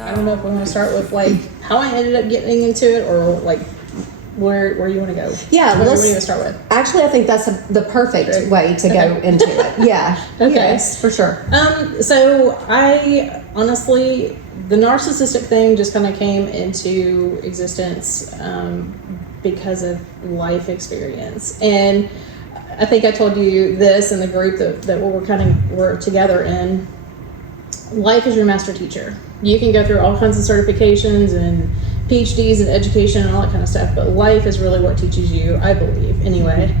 I don't know if we want to start with like how I ended up getting into it, or like where you want to go. Yeah, what do you want to start with? Actually, I think that's the perfect way to go into it. Yeah. Okay. Yes, for sure. So I honestly, the narcissistic thing just kind of came into existence because of life experience. And I think I told you this in the group that we're together in. Life is your master teacher. You can go through all kinds of certifications and PhDs in education and all that kind of stuff, but life is really what teaches you, I believe, anyway,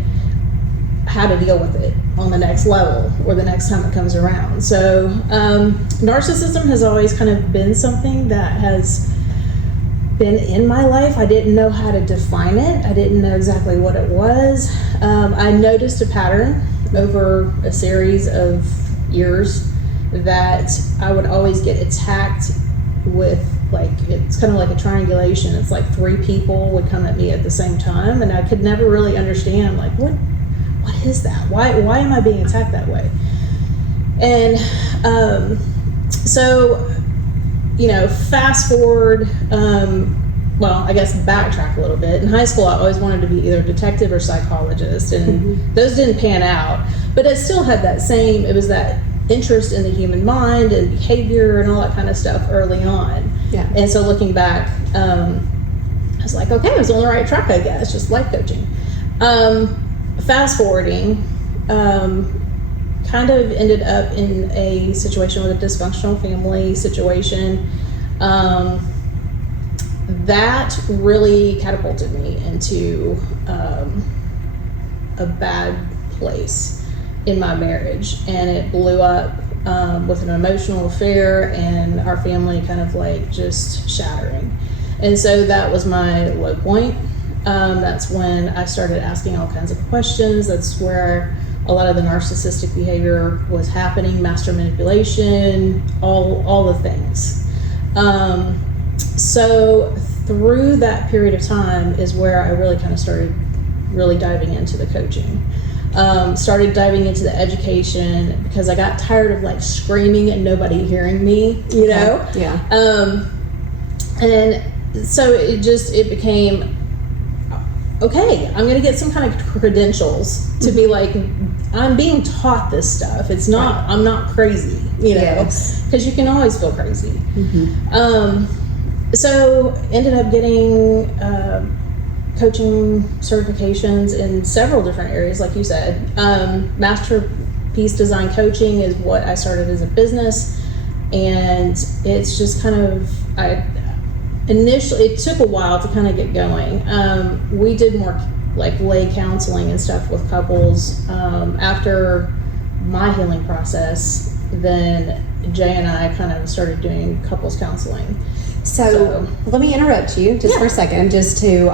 how to deal with it on the next level or the next time it comes around. So narcissism has always kind of been something that has been in my life. I didn't know how to define it. I didn't know exactly what it was. I noticed a pattern over a series of years that I would always get attacked with, like, it's kind of like a triangulation. It's like 3 people would come at me at the same time, and I could never really understand, like, what is that? Why am I being attacked that way? And so, you know, fast forward, well, I guess backtrack a little bit. In high school, I always wanted to be either a detective or psychologist, and those didn't pan out. But I still had that same, it was that interest in the human mind and behavior and all that kind of stuff early on. Yeah. And so looking back, I was like, okay, I was on the right track, I guess, just life coaching. Fast forwarding, kind of ended up in a situation with a dysfunctional family situation. That really catapulted me into a bad place in my marriage, and it blew up with an emotional affair and our family kind of like just shattering. And so that was my low point. That's when I started asking all kinds of questions. That's where a lot of the narcissistic behavior was happening, master manipulation, all the things. So through that period of time is where I really kind of started really diving into the coaching. Started diving into the education because I got tired of like screaming and nobody hearing me, you know? Yeah. And so it became, okay, I'm going to get some kind of credentials to be like, I'm being taught this stuff. It's not, I'm not crazy, you know, because you can always feel crazy. So ended up getting, coaching certifications in several different areas, like you said. Masterpiece design coaching is what I started as a business, and it's just kind of, initially, it took a while to kind of get going. We did more like lay counseling and stuff with couples. After my healing process, then Jay and I kind of started doing couples counseling. So let me interrupt you just for a second, just to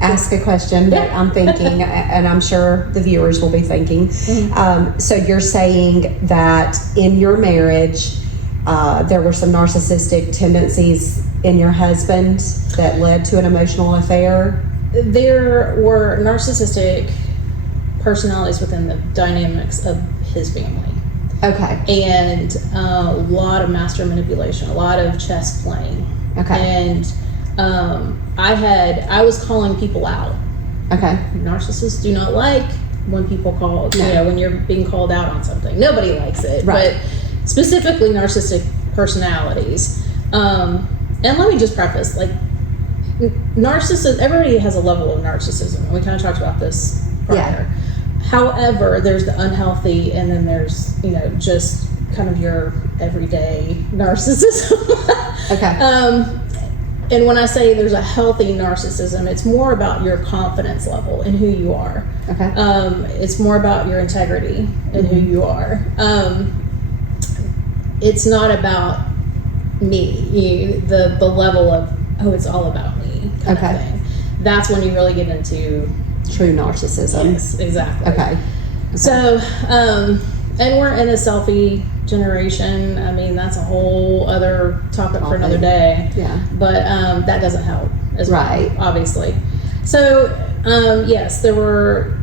ask a question that I'm thinking, and I'm sure the viewers will be thinking. So you're saying that in your marriage, there were some narcissistic tendencies in your husband that led to an emotional affair? There were narcissistic personalities within the dynamics of his family. Okay. And a lot of master manipulation, a lot of chess playing. Okay. And I was calling people out. Okay. Narcissists do not like when people call, you know, when you're being called out on something. Nobody likes it. Right. But specifically narcissistic personalities. And let me just preface, like, narcissism, everybody has a level of narcissism. We kind of talked about this prior. Yeah. However, there's the unhealthy, and then there's, you know, just kind of your everyday narcissism. Okay. And when I say there's a healthy narcissism, it's more about your confidence level and who you are. Okay. It's more about your integrity and who you are. It's not about me, the level of, oh, it's all about me kind of thing. That's when you really get into true narcissism. Yes, exactly. Okay. So, and we're in a selfie generation. I mean, that's a whole other topic for another day. Yeah. But that doesn't help as well, Right. obviously. So, yes, there were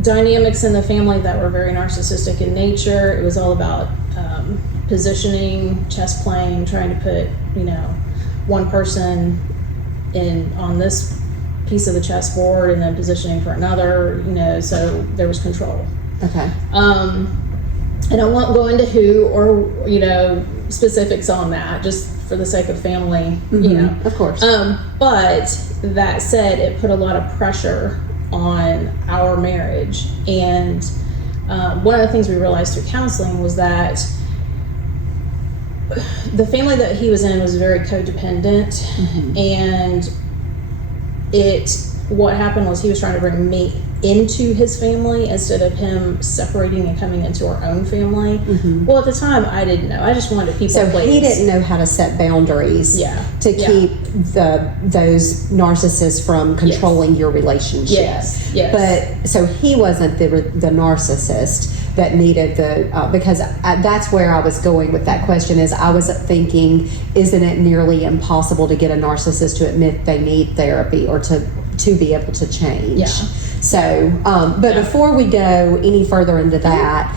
dynamics in the family that were very narcissistic in nature. It was all about positioning, chess playing, trying to put, one person on this piece of the chessboard and then positioning for another, so there was control. Okay. And I won't go into who or, specifics on that, just for the sake of family, Of course. But that said, it put a lot of pressure on our marriage. And one of the things we realized through counseling was that the family that he was in was very codependent, and what happened was he was trying to bring me into his family instead of him separating and coming into our own family. Well, at the time, I didn't know. I just wanted people. So he didn't know how to set boundaries to keep those narcissists from controlling your relationship. Yes. But so he wasn't the narcissist that needed because that's where I was going with that question. Is I was thinking, isn't it nearly impossible to get a narcissist to admit they need therapy or to be able to change? So, but before we go any further into that,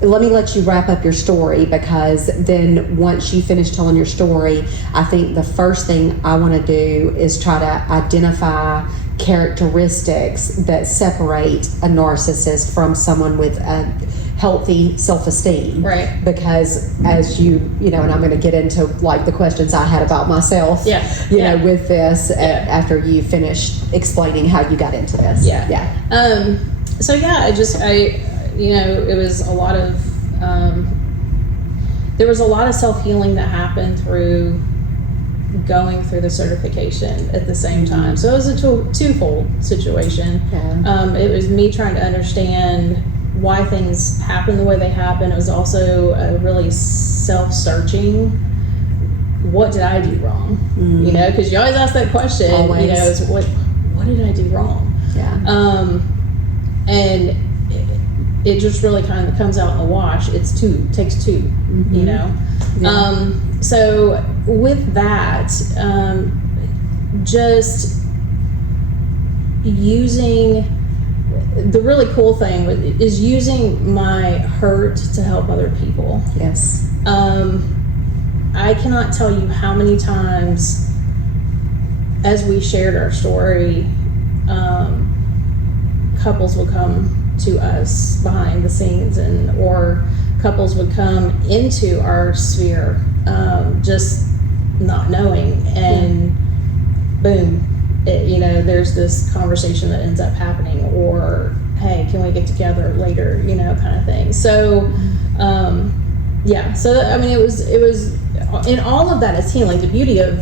let me let you wrap up your story, because then once you finish telling your story, I think the first thing I want to do is try to identify characteristics that separate a narcissist from someone with a healthy self-esteem. Right. Because as and I'm going to get into like the questions I had about myself, with this after you finish explaining how you got into this. So it was a lot of, there was a lot of self-healing that happened through going through the certification at the same time. So it was a twofold situation. It was me trying to understand why things happen the way they happen. It was also a really self-searching, what did I do wrong? Because you always ask that question. Always. It's what did I do wrong? And it just really kind of comes out in the wash. It takes two. So with that, just using, the really cool thing is using my hurt to help other people. Yes. I cannot tell you how many times as we shared our story, couples would come to us behind the scenes, or couples would come into our sphere, just not knowing, and boom, there's this conversation that ends up happening, or hey, can we get together later, kind of thing. So so I mean, it was in all of that is healing. The beauty of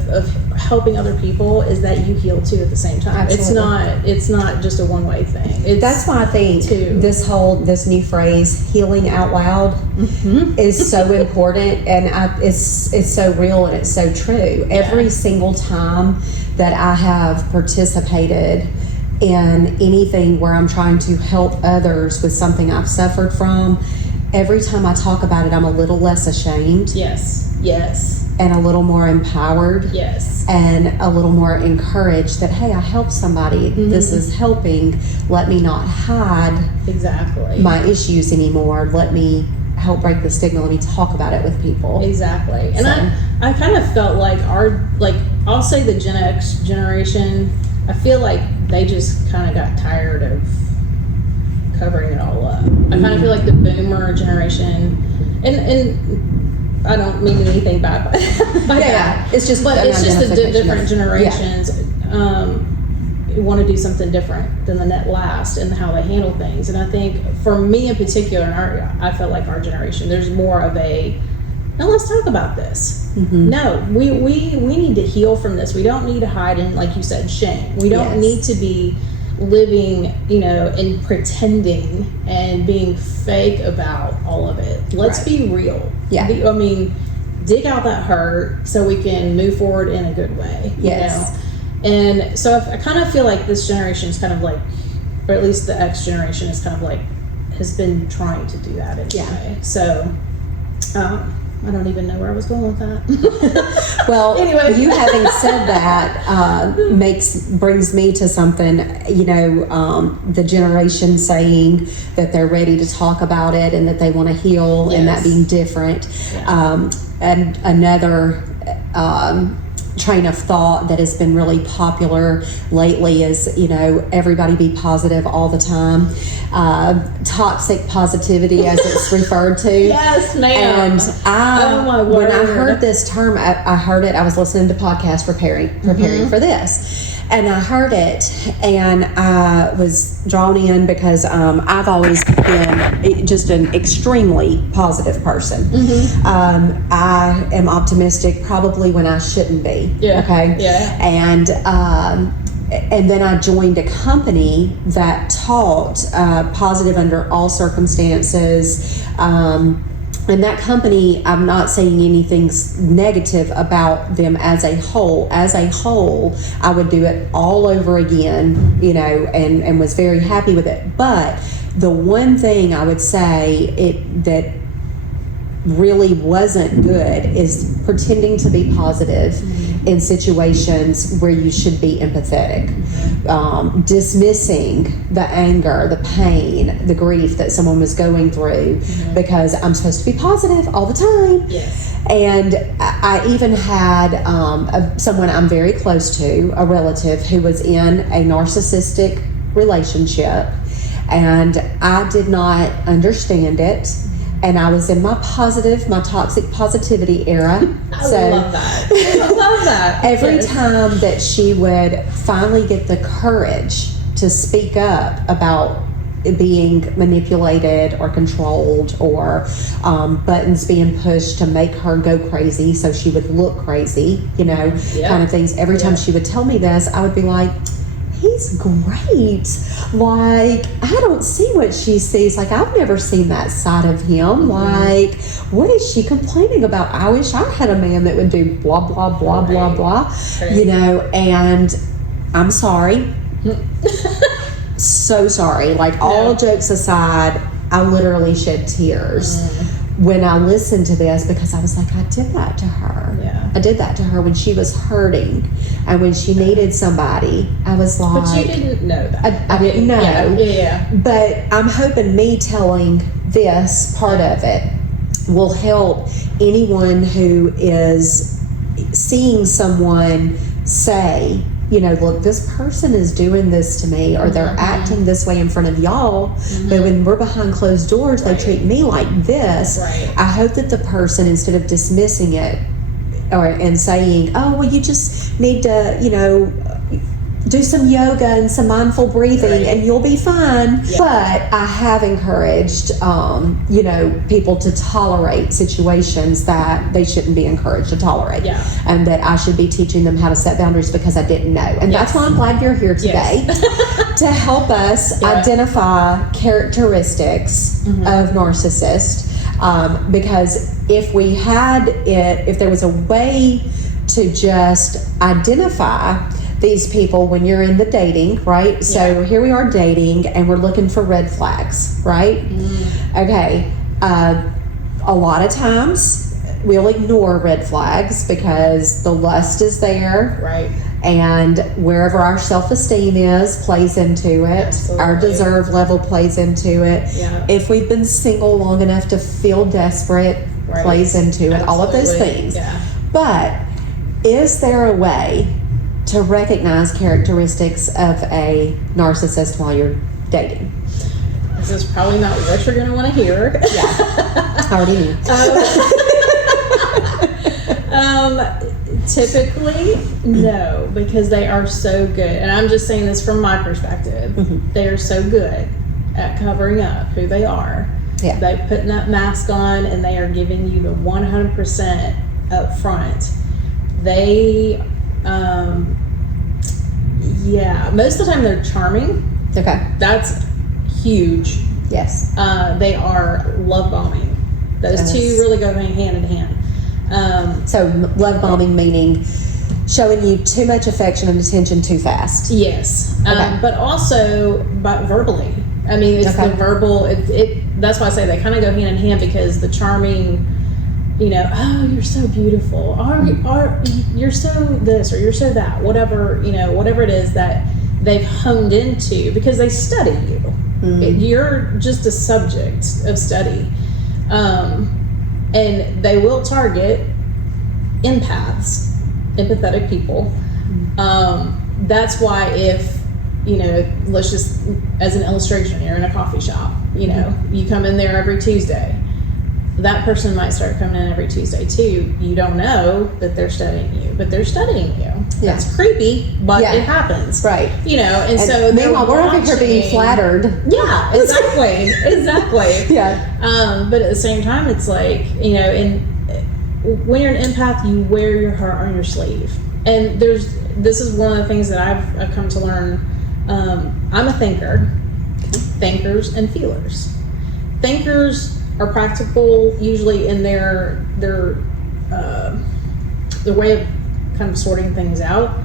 helping other people is that you heal too at the same time. Absolutely. It's not just a one-way thing. That's why I think this new phrase, healing out loud, is so important, and it's so real and it's so true. Every single time that I have participated in anything where I'm trying to help others with something I've suffered from, every time I talk about it, I'm a little less ashamed. Yes. And a little more empowered. Yes. And a little more encouraged that, hey, I helped somebody. This is helping. Let me not hide my issues anymore. Let me help break the stigma. Let me talk about it with people. Exactly. And I kind of felt like I'll say the Gen X generation, I feel like they just kind of got tired of covering it all up. I kind of feel like the boomer generation, and I don't mean anything bad by that. It's just, but it's just the different generations want to do something different than the net last and how they handle things. And I think for me in particular, I felt like our generation, there's more of a, now let's talk about this. No, we need to heal from this. We don't need to hide in, like you said, shame. We don't need to be living, and pretending and being fake about all of it. Let's be real. Dig out that hurt so we can move forward in a good way. And so I kind of feel like this generation is kind of like, or at least the X generation is kind of like, has been trying to do that anyway. So I don't even know where I was going with that. Well, Anyway. you having said that brings me to something. The generation saying that they're ready to talk about it and that they want to heal, and that Yes. being different. Yeah. And another train of thought that has been really popular lately is, everybody be positive all the time. Toxic positivity, as it's referred to. Yes, ma'am. And Oh, my when I word. heard this term, I heard it. I was listening to podcasts preparing for this, and I heard it, and I was drawn in because I've always been just an extremely positive person. I am optimistic, probably when I shouldn't be. Yeah. Okay. Yeah. And then I joined a company that taught positive under all circumstances. And that company, I'm not saying anything negative about them as a whole. As a whole, I would do it all over again, and was very happy with it. But the one thing I would say that really wasn't good is pretending to be positive in situations where you should be empathetic. Dismissing the anger, the pain, the grief that someone was going through because I'm supposed to be positive all the time. Yes. And I even had someone I'm very close to, a relative, who was in a narcissistic relationship, and I did not understand it. And I was in my toxic positivity era. I love that. I love that. Every Yes. time that she would finally get the courage to speak up about being manipulated or controlled, or buttons being pushed to make her go crazy so she would look crazy, Yeah. kind of things. Every time she would tell me this, I would be like, he's great. Like, I don't see what she sees. Like, I've never seen that side of him. Like, what is she complaining about? I wish I had a man that would do blah, blah, blah, blah, blah. Right. And I'm sorry. So sorry. Like, all jokes aside, I literally shed tears when I listened to this, because I was like, I did that to her. Yeah. I did that to her when she was hurting and when she needed somebody. I was like, But you didn't know that. I didn't know. Yeah. But I'm hoping me telling this part of it will help anyone who is seeing someone say, look, this person is doing this to me, or they're acting this way in front of y'all, but when we're behind closed doors, they treat me like this. Right. I hope that the person, instead of dismissing it and saying, oh, well, you just need to, do some yoga and some mindful breathing and you'll be fine. Yeah. But I have encouraged, people to tolerate situations that they shouldn't be encouraged to tolerate. Yeah. And that I should be teaching them how to set boundaries because I didn't know. And that's why I'm glad you're here today to help us identify characteristics of narcissists. Because if there was a way to just identify these people when you're in the dating, right? So here we are dating and we're looking for red flags, right? Okay. A lot of times we'll ignore red flags because the lust is there. Right. And wherever our self-esteem is plays into it. Absolutely. Our deserve level plays into it. Yeah. If we've been single long enough to feel desperate, plays into it. All of those things. Yeah. But is there a way to recognize characteristics of a narcissist while you're dating? This is probably not what you're going to want to hear. Yeah, I already knew. Typically, no, because they are so good. And I'm just saying this from my perspective. They are so good at covering up who they are. Yeah. They're putting that mask on and they are giving you the 100% up front. They, most of the time they're charming. Okay. That's huge. Yes. They are love bombing. Those two really go hand in hand. So love bombing meaning showing you too much affection and attention too fast. Yes. Okay. But also verbally. I mean, it's the verbal. That's why I say they kind of go hand in hand, because the charming oh, you're so beautiful, or you're so this, or you're so that, whatever, whatever it is that they've honed into, because they study you. You're just a subject of study. And they will target empathetic people. That's why if, let's just, as an illustration, you're in a coffee shop, you come in there every Tuesday. That person might start coming in every Tuesday too. You don't know that they're studying you, but they're studying you. Yeah. That's creepy, but it happens. Right. And so meanwhile, we're over here being flattered. Yeah, exactly. Exactly. Yeah. But at the same time, it's like, when you're an empath, you wear your heart on your sleeve. And this is one of the things that I've come to learn. I'm a thinker. Thinkers and feelers. Thinkers are practical, usually in their way of kind of sorting things out,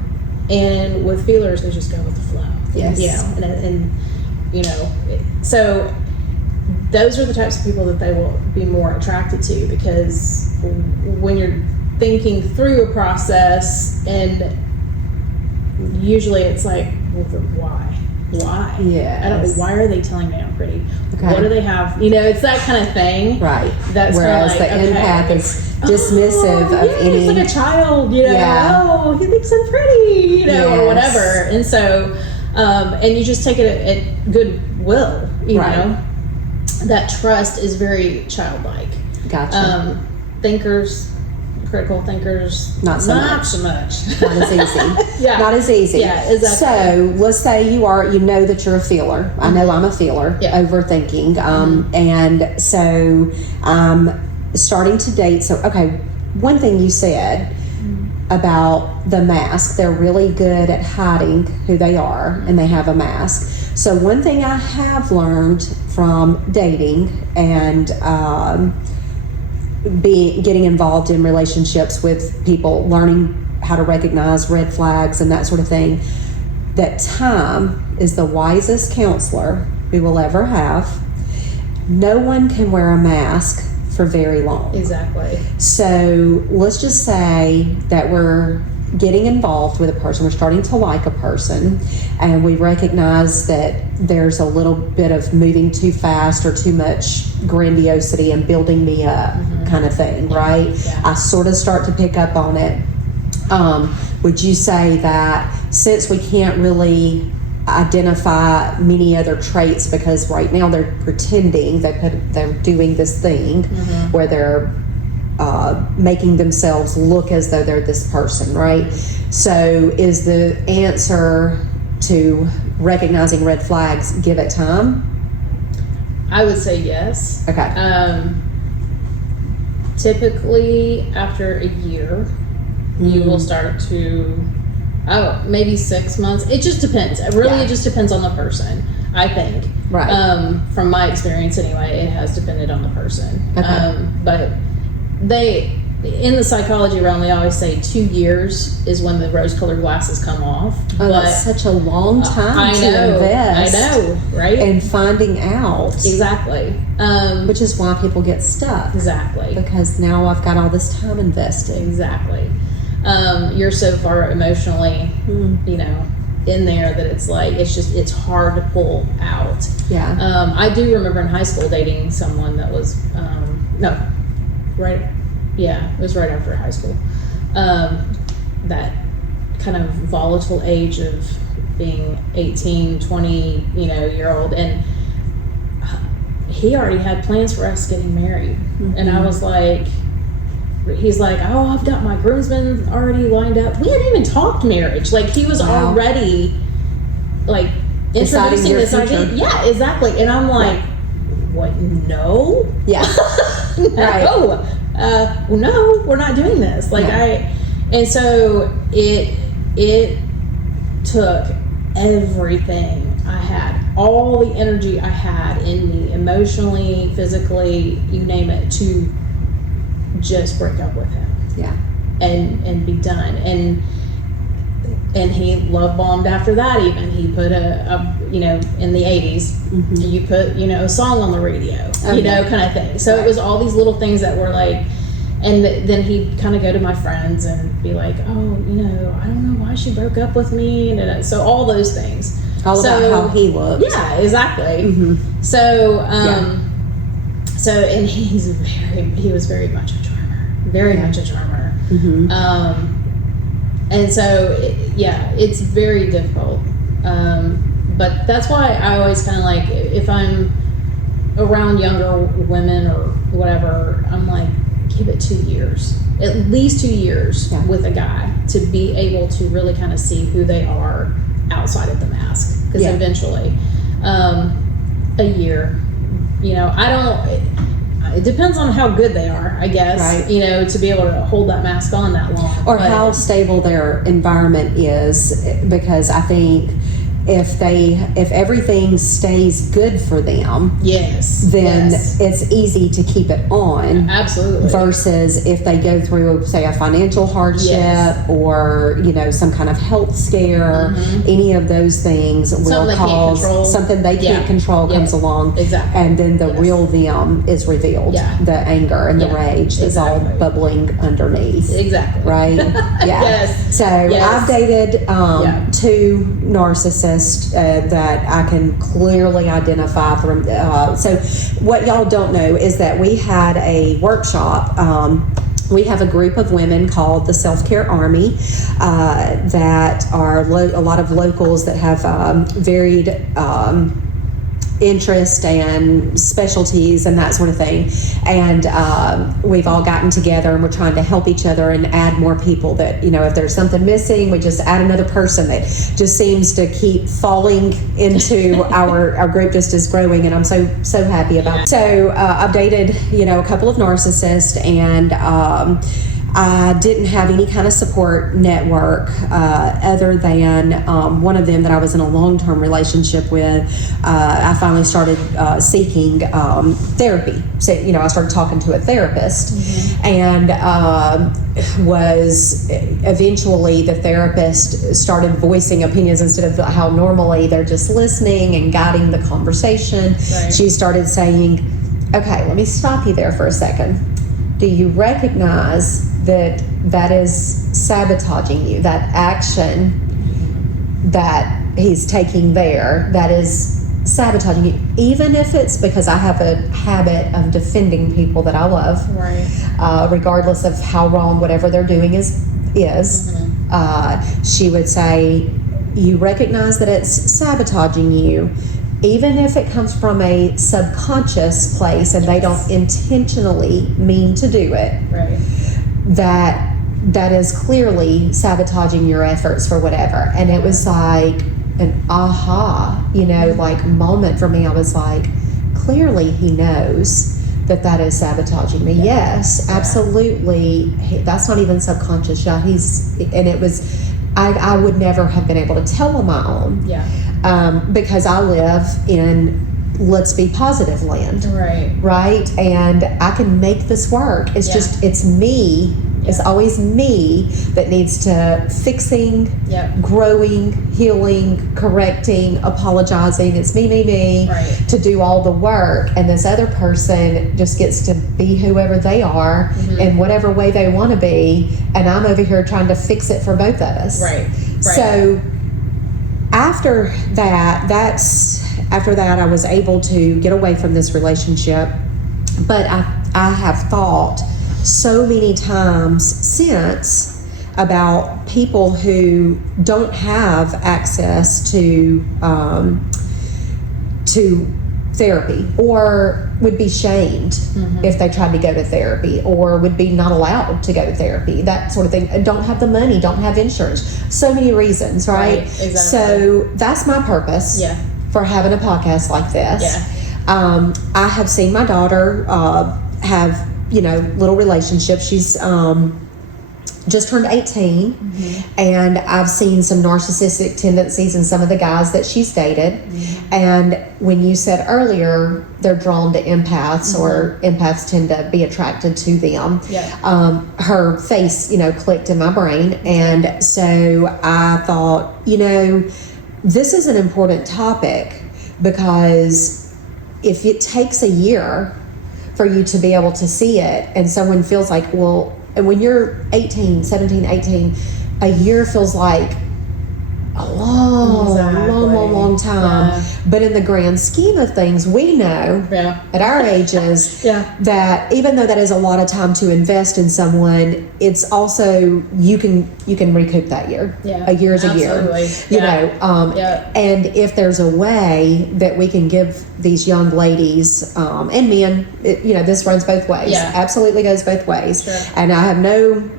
and with feelers, they just go with the flow. Yes. So those are the types of people that they will be more attracted to, because when you're thinking through a process, and usually it's like, well, why? Yes. Why are they telling me I'm pretty? Okay. What do they have? It's that kind of thing. Right. That's whereas the empath is dismissive of any. It's like a child, Yeah. Oh, he thinks I'm pretty, Yes. or whatever. And so, and you just take it at goodwill, Right. That trust is very childlike. Gotcha. Critical thinkers, Not so much. Not as easy. Yeah. Not as easy. Yeah, exactly. So let's say you know that you're a feeler. I know I'm a feeler, overthinking. And so starting to date. So, okay, one thing you said about the mask, they're really good at hiding who they are, and they have a mask. So one thing I have learned from dating and getting involved in relationships with people, learning how to recognize red flags and that sort of thing, that time is the wisest counselor we will ever have. No one can wear a mask for very long. Exactly. So let's just say that we're getting involved with a person, we're starting to like a person, and we recognize that there's a little bit of moving too fast or too much grandiosity and building me up kind of thing, right? Yeah. I sort of start to pick up on it. Would you say that since we can't really identify many other traits, because right now they're pretending they're doing this thing where they're making themselves look as though they're this person, right? So is the answer to recognizing red flags, give it time? I would say yes. Okay. Typically after a year, you will start to, maybe 6 months. It just depends. It just depends on the person, I think. Right. From my experience anyway, it has depended on the person. Okay. But in the psychology realm, they always say 2 years is when the rose-colored glasses come off. Oh, that's such a long time I to know, invest. I know, right? And finding out. Exactly. Which is why people get stuck. Exactly. Because now I've got all this time invested. Exactly. You're so far emotionally, in there that it's like, it's hard to pull out. Yeah. I do remember in high school dating someone that was, it was right after high school. That kind of volatile age of being 18, 20, year old. And he already had plans for us getting married. And I was like, he's like, oh, I've got my groomsmen already lined up. We hadn't even talked marriage. Like, he was already, like, introducing this idea. Yeah, exactly. And I'm like, what? No? Yeah. Right. No, we're not doing this. Like, and so it took everything I had, all the energy I had in me, emotionally, physically, you name it, to just break up with him. Yeah. And be done. And he love bombed after that. Even he put in the 80s, you put a song on the radio, kind of thing. So it was all these little things that were like, And then he'd kind of go to my friends and be like, oh, I don't know why she broke up with me. And so all those things. All about how he looked. Yeah, exactly. Mm-hmm. So, and he was very much a charmer. Very much a charmer. Mm-hmm. And so, it's very difficult. But that's why I always kind of like, if I'm around younger women or whatever, I'm like, give it 2 years, at least 2 years with a guy to be able to really kind of see who they are outside of the mask. Because eventually, a year, it depends on how good they are, I guess, right. To be able to hold that mask on that long. Or how stable their environment is, because I think if everything stays good for them, then it's easy to keep it on. Absolutely. Versus if they go through, say, a financial hardship or some kind of health scare, any of those things will cause something they can't control comes along, and then the real them is revealed. The anger and the rage is all bubbling underneath. Exactly. Right. So I've dated 2 narcissists that I can clearly identify from. So what y'all don't know is that we had a workshop. We have a group of women called the Self-Care Army that are a lot of locals that have varied interest and specialties and that sort of thing, and we've all gotten together and we're trying to help each other and add more people that if there's something missing, we just add another person that just seems to keep falling into our group just is growing, and I'm so happy about it. So I've dated a couple of narcissists, and I didn't have any kind of support network other than one of them that I was in a long-term relationship with. I finally started seeking therapy. So, I started talking to a therapist, and was eventually the therapist started voicing opinions instead of how normally they're just listening and guiding the conversation. Right. She started saying, okay, let me stop you there for a second. Do you recognize that is sabotaging you? That action that he's taking there, that is sabotaging you, even if it's because I have a habit of defending people that I love, regardless of how wrong whatever they're doing is. She would say, you recognize that it's sabotaging you, even if it comes from a subconscious place and they don't intentionally mean to do it, that is clearly sabotaging your efforts for whatever. And it was like an aha, like moment for me. I was like, clearly he knows that is sabotaging me. Yes, absolutely. That's not even subconscious. And it was, I would never have been able to tell on my own. Because I live in let's be positive land. Right. And I can make this work. It's just, it's me. It's always me that needs to fixing, growing, healing, correcting, apologizing. It's me to do all the work. And this other person just gets to be whoever they are in whatever way they want to be. And I'm over here trying to fix it for both of us. So after that, I was able to get away from this relationship. But I have thought so many times since about people who don't have access to therapy, or would be shamed if they tried to go to therapy, or would be not allowed to go to therapy, that sort of thing. Don't have the money, don't have insurance. So many reasons, right? Exactly. So that's my purpose for having a podcast like this. I have seen my daughter have little relationships. She's just turned 18, and I've seen some narcissistic tendencies in some of the guys that she's dated. And when you said earlier they're drawn to empaths, or empaths tend to be attracted to them, her face clicked in my brain. And so I thought, this is an important topic, because if it takes a year for you to be able to see it, and someone feels like, well, and when you're 18, 17, 18, a year feels like a long time. Yeah. But in the grand scheme of things, we know at our ages that even though that is a lot of time to invest in someone, it's also you can recoup that year. A year is a year. You know, and if there's a way that we can give these young ladies and men, this runs both ways. Absolutely goes both ways. Sure. And I have no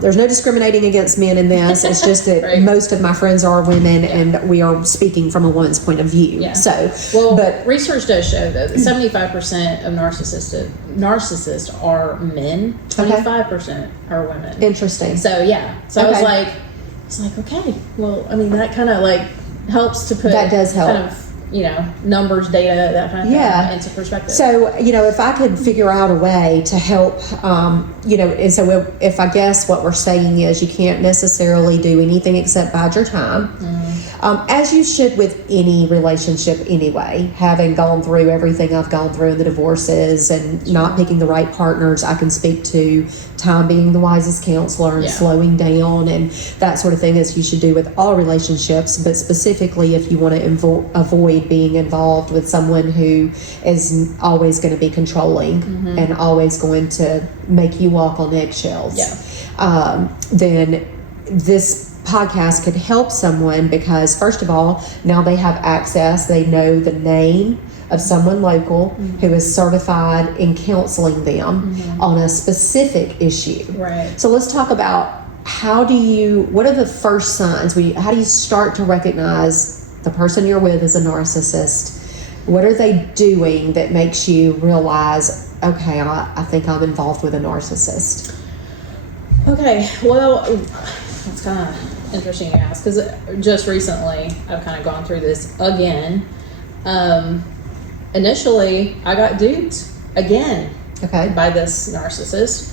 there's no discriminating against men in this. It's just that most of my friends are women, and we are speaking from a woman's point of view. So, but research does show that 75% of narcissists are men, 25% are women. Interesting. So I was like, okay, well, I mean, that kind of like helps to put that does help. Kind of, numbers, data, that kind of thing into perspective. So, if I could figure out a way to help, and so if I guess what we're saying is you can't necessarily do anything except bide your time, as you should with any relationship anyway, having gone through everything I've gone through, the divorces and not picking the right partners, I can speak to time being the wisest counselor and slowing down and that sort of thing, as you should do with all relationships, but specifically if you want to avoid being involved with someone who is always going to be controlling and always going to make you walk on eggshells, then this podcast could help someone, because first of all, now they have access, they know the name of someone local who is certified in counseling them on a specific issue. Right. So let's talk about what are the first signs? How do you start to recognize the person you're with is a narcissist? What are they doing that makes you realize, okay, I think I'm involved with a narcissist? Okay, well, it's kind of interesting you ask, because just recently I've kind of gone through this again. Initially, I got duped again by this narcissist.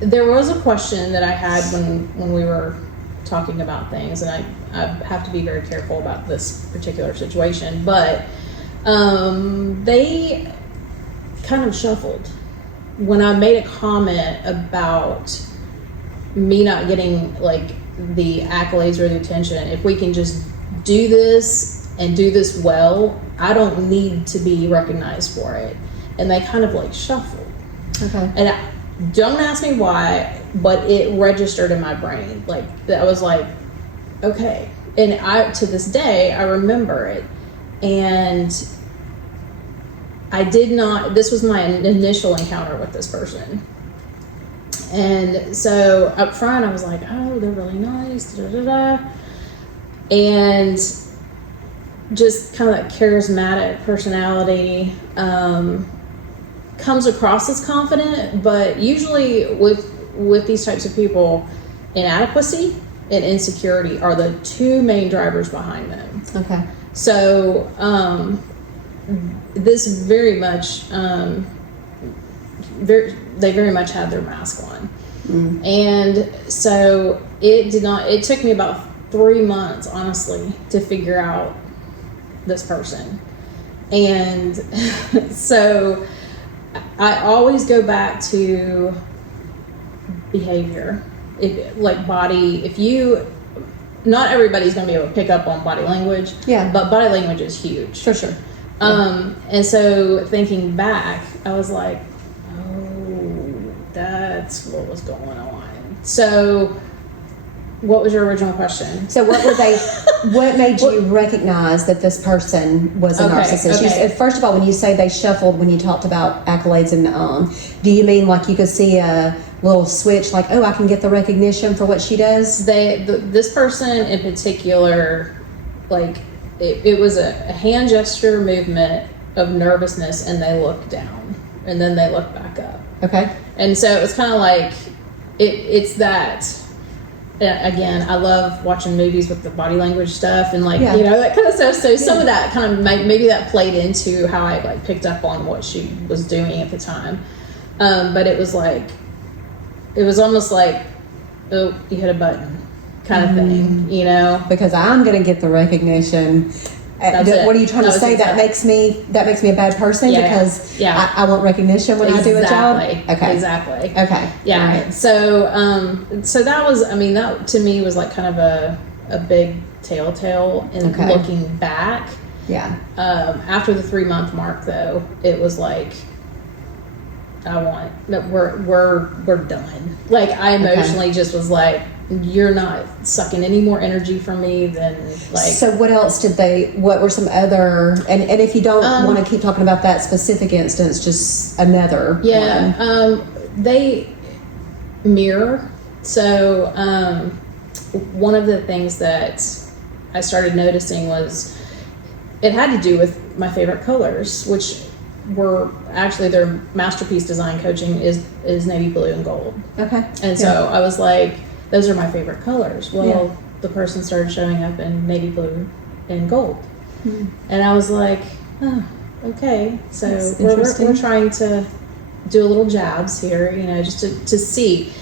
There was a question that I had when we were talking about things, and I have to be very careful about this particular situation, but they kind of shuffled when I made a comment about me not getting like the accolades or the attention. If we can just do this and do this well, I don't need to be recognized for it. And they kind of like shuffled. And don't ask me why, but it registered in my brain. Like, I was like, okay. And to this day, I remember it. And this was my initial encounter with this person. And so up front, I was like, oh, they're really nice, and just kind of that charismatic personality, comes across as confident, but usually with these types of people, inadequacy and insecurity are the two main drivers behind them. So this very much they very much had their mask on. And so it took me about 3 months, honestly, to figure out this person. And so I always go back to behavior. Not everybody's going to be able to pick up on body language, but body language is huge. For sure. And so thinking back, I was like, oh, that's what was going on. So what was your original question? So what made you recognize that this person was a narcissist? First of all, when you say they shuffled, when you talked about accolades and do you mean like you could see a little switch, like, oh, I can get the recognition for what she does? This person in particular, like, it was a hand gesture movement of nervousness, and they looked down, and then they looked back up. And so it was kind of like, it's that, again, I love watching movies with the body language stuff and that kind of stuff. So some of that kind of maybe that played into how I like picked up on what she was doing at the time. But it was almost like, oh, you hit a button kind of thing, because I'm going to get the recognition That's it. What are you trying to That was say? exact. That makes me a bad person Yeah. because Yeah. I want recognition when I do a job. Okay. Exactly. Okay. Yeah. Right. So that was, I mean, that to me was like kind of a big telltale in Okay. looking back. Yeah. After the 3-month mark, though, it was like, we're done. Like, I emotionally just was like, you're not sucking any more energy from me than like. So what else what were some other, and if you don't want to keep talking about that specific instance, just another one. They mirror. So one of the things that I started noticing was it had to do with my favorite colors, which were actually their masterpiece design coaching is navy blue and gold. Okay. And so I was like, those are my favorite colors. Well, Yeah. the person started showing up in navy blue and gold. Hmm. And I was like, oh, okay. So That's we're interesting. trying to do a little jabs here, just to see.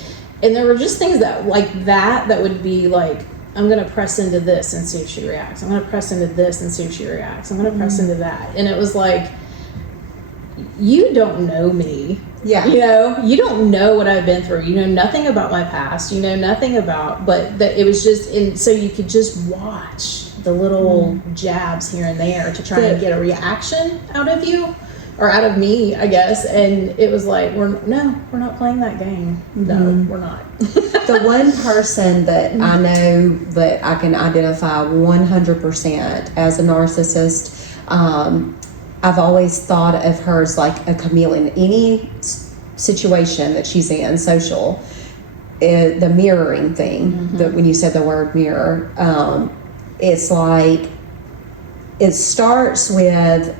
And there were just things that like that would be like, I'm going to press into this and see if she reacts. I'm going to press into this and see if she reacts. I'm going to press into that. And it was like, you don't know me. Yeah. You don't know what I've been through. You know nothing about my past. You know nothing about, but it was just, and so you could just watch the little jabs here and there to try and get a reaction out of you or out of me, I guess. And it was like, we're not playing that game. No, we're not. The one person that I know that I can identify 100% as a narcissist, I've always thought of her as like a chameleon. Any situation that she's in, social, the mirroring thing, that when you said the word mirror, it's like it starts with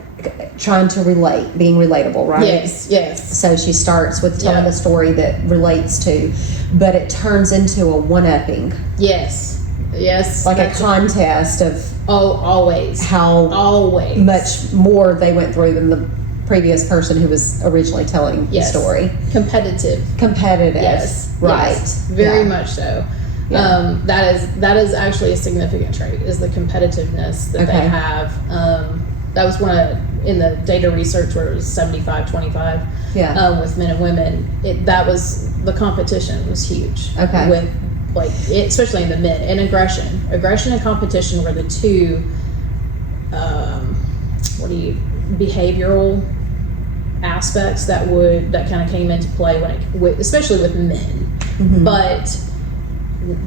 trying to relate, being relatable, right? Yes. So she starts with telling a story that relates to, but it turns into a one-upping. Yes. Like a contest of always how always much more they went through than the previous person who was originally telling the story. Competitive. Yes. Right. Yes, very much so. Yeah. That is actually a significant trait, is the competitiveness that they have. That was in the data research where it was 75-25 with men and women. That was, the competition was huge. Okay. With especially in the men, and aggression and competition were the two behavioral aspects that kind of came into play especially with men. But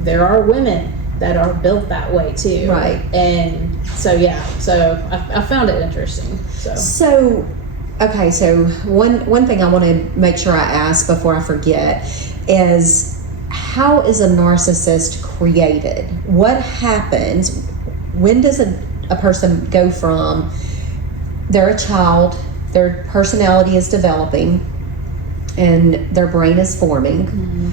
there are women that are built that way too, right? And so I found it interesting. So one thing I want to make sure I ask before I forget is, how is a narcissist created? What happens? When does a person go from they're a child, their personality is developing, and their brain is forming,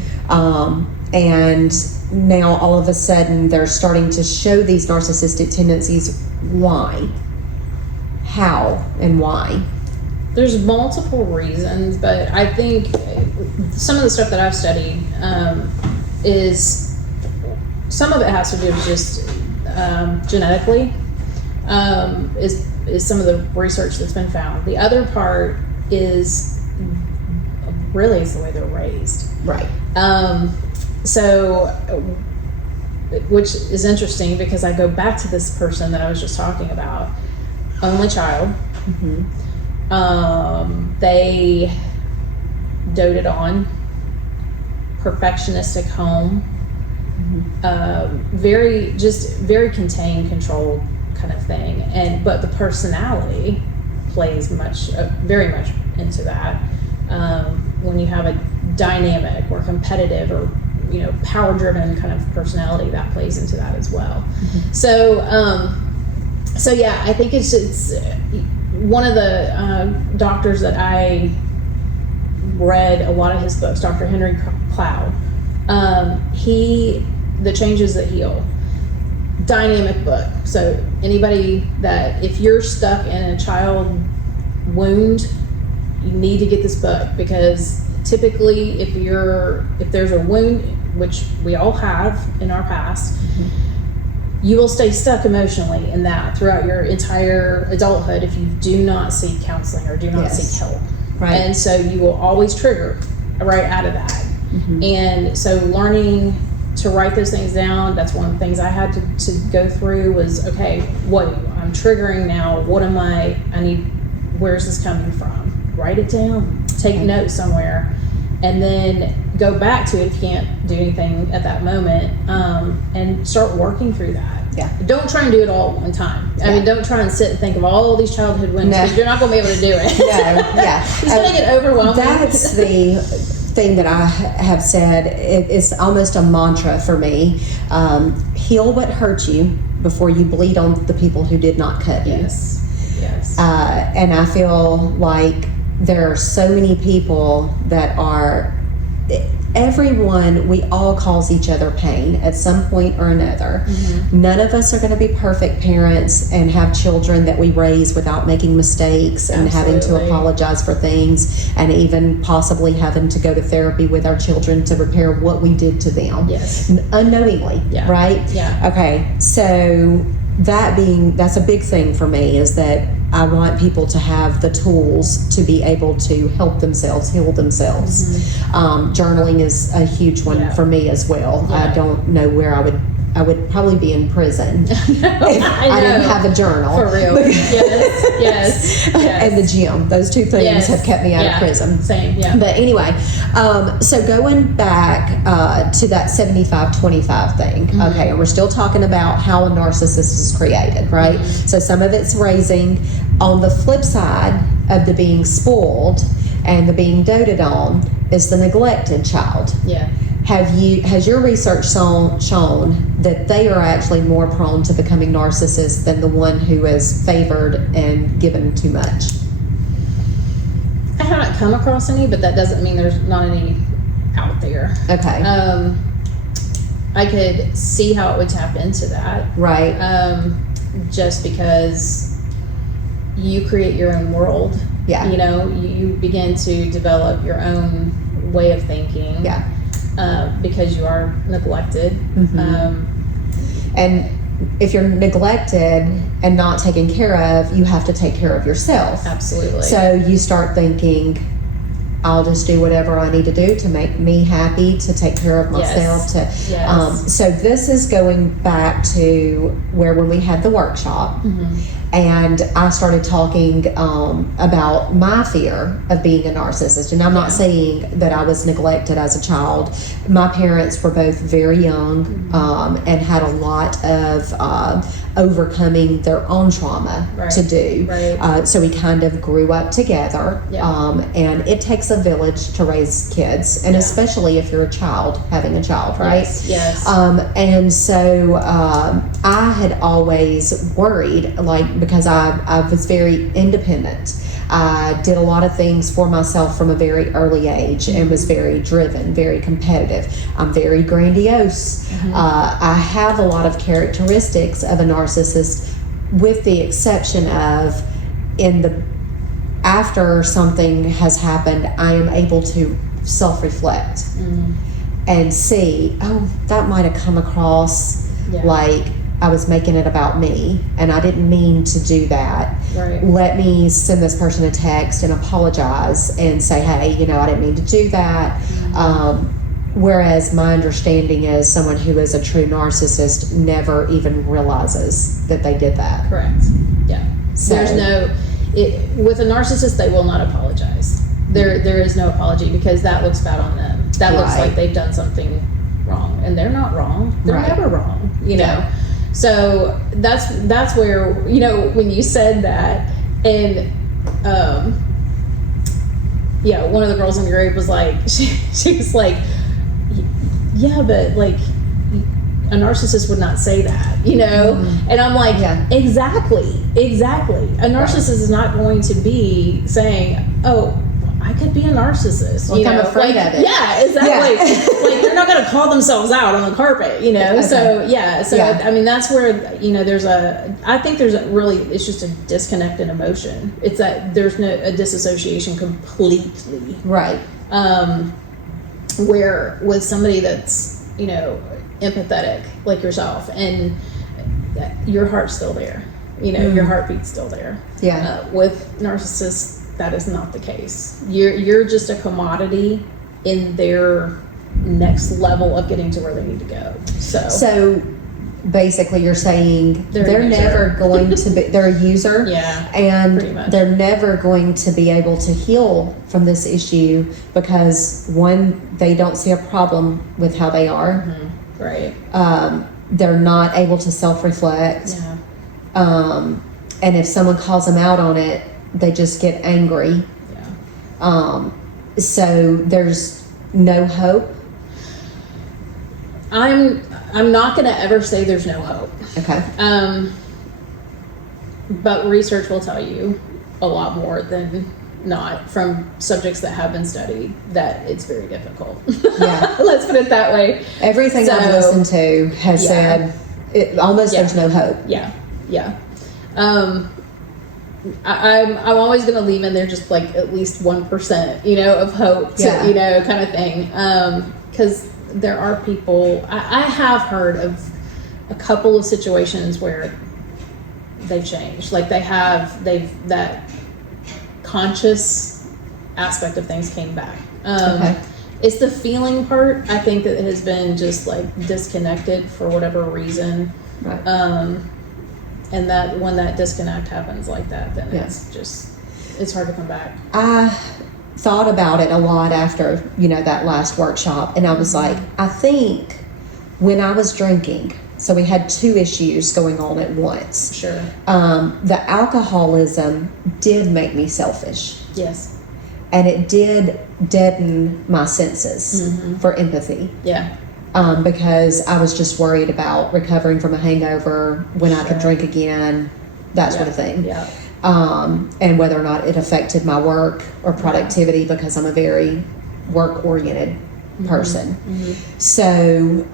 and now all of a sudden they're starting to show these narcissistic tendencies? Why? How and why? There's multiple reasons, but I think some of the stuff that I've studied is, some of it has to do with just genetically, is some of the research that's been found. The other part is really is the way they're raised. Right. So, which is interesting because I go back to this person that I was just talking about, only child. They doted on, perfectionistic home, very contained, controlled kind of thing, but the personality plays very much into that. When you have a dynamic or competitive or power driven kind of personality, that plays into that as well. So I think it's one of the doctors that I read a lot of his books, Dr. Henry Cloud. The Changes That Heal, dynamic book. So anybody that, if you're stuck in a child wound, you need to get this book, because typically if there's a wound, which we all have in our past, you will stay stuck emotionally in that throughout your entire adulthood if you do not seek counseling or do not seek help. Right. And so you will always trigger right out of that. And so learning to write those things down, that's one of the things I had to go through was, okay, what I'm triggering now, where's this coming from? Write it down, take notes somewhere, and then go back to it if you can't do anything at that moment, and start working through that. Yeah. Don't try and do it all at one time. I mean, don't try and sit and think of all these childhood wins, because you're not going to be able to do it. No, yeah. It's going to get overwhelming. That's the thing that I have said. It's almost a mantra for me. Heal what hurt you before you bleed on the people who did not cut you. Yes. And I feel like there are so many people that are, we all cause each other pain at some point or another. None of us are going to be perfect parents and have children that we raise without making mistakes and having to apologize for things, and even possibly having to go to therapy with our children to repair what we did to them. Unknowingly, right? Okay, so that's a big thing for me, is that I want people to have the tools to be able to help themselves, heal themselves. Journaling is a huge one for me as well. I don't know where I would probably be in prison if I didn't have a journal. For real. Yes. And the gym. Those two things have kept me out of prison. Same, But anyway, so going back to that 75-25 thing, okay, and we're still talking about how a narcissist is created, right? So some of it's raising. On the flip side of the being spoiled and the being doted on is the neglected child. Has your research shown that they are actually more prone to becoming narcissists than the one who is favored and given too much? I haven't come across any, but that doesn't mean there's not any out there. Okay. I could see how it would tap into that. Right. Just because you create your own world. You know, you begin to develop your own way of thinking. Because you are neglected. And if you're neglected and not taken care of, you have to take care of yourself. Absolutely. So you start thinking, I'll just do whatever I need to do to make me happy, to take care of myself. So this is going back to where when we had the workshop, and I started talking about my fear of being a narcissist. And I'm not saying that I was neglected as a child. My parents were both very young and had a lot of overcoming their own trauma to do. So we kind of grew up together. And it takes a village to raise kids, and especially if you're a child, having a child, right? And so I had always worried, because I was very independent. I did a lot of things for myself from a very early age and was very driven, very competitive. I'm very grandiose. I have a lot of characteristics of a narcissist, with the exception of after something has happened, I am able to self-reflect and see, that might have come across like I was making it about me, and I didn't mean to do that. Let me send this person a text and apologize and say, hey, I didn't mean to do that. Whereas my understanding is someone who is a true narcissist never even realizes that they did that. Correct. So there's with a narcissist, they will not apologize. There is no apology, because that looks bad on them. That looks like they've done something wrong, and they're not wrong. They're never wrong, you know. So that's where, when you said that, and one of the girls in the group was like, she was like, but like a narcissist would not say that, and I'm like, exactly. A narcissist is not going to be saying, I could be a narcissist. I'm afraid of it. Yeah, exactly. Like, they're not going to call themselves out on the carpet, Okay. So I mean, that's where, I think it's just a disconnect in emotion. It's that there's a disassociation completely. Where with somebody that's, empathetic like yourself, and your heart's still there. You know, your heartbeat's still there. Yeah. With narcissists, that is not the case. You're just a commodity in their next level of getting to where they need to go. So basically you're saying they're never going to be, they're a user. Yeah. And pretty much. they're never going to be able to heal from this issue because one, they don't see a problem with how they are. Mm-hmm. Right. They're not able to self-reflect. Yeah. And if someone calls them out on it, they just get angry. Yeah. So there's no hope. I'm not going to ever say there's no hope. Okay. But research will tell you a lot more than not from subjects that have been studied that it's very difficult. Yeah. Let's put it that way. Everything I've listened to has said there's no hope. Yeah. Yeah. I'm always going to leave in there just like at least 1%, you know, of hope to, you know, kind of thing. Because there are people, I have heard of a couple of situations where they've changed. Like that conscious aspect of things came back. Okay. It's the feeling part, I think, that has been just like disconnected for whatever reason. Right. And that when that disconnect happens like that, then it's hard to come back. I thought about it a lot after, you know, that last workshop, and I was like, I think when I was drinking, so we had two issues going on at once. Sure. The alcoholism did make me selfish. Yes. And it did deaden my senses for empathy. Yeah. Because I was just worried about recovering from a hangover when I could drink again, that sort of thing. Yeah. And whether or not it affected my work or productivity because I'm a very work-oriented person. Mm-hmm. So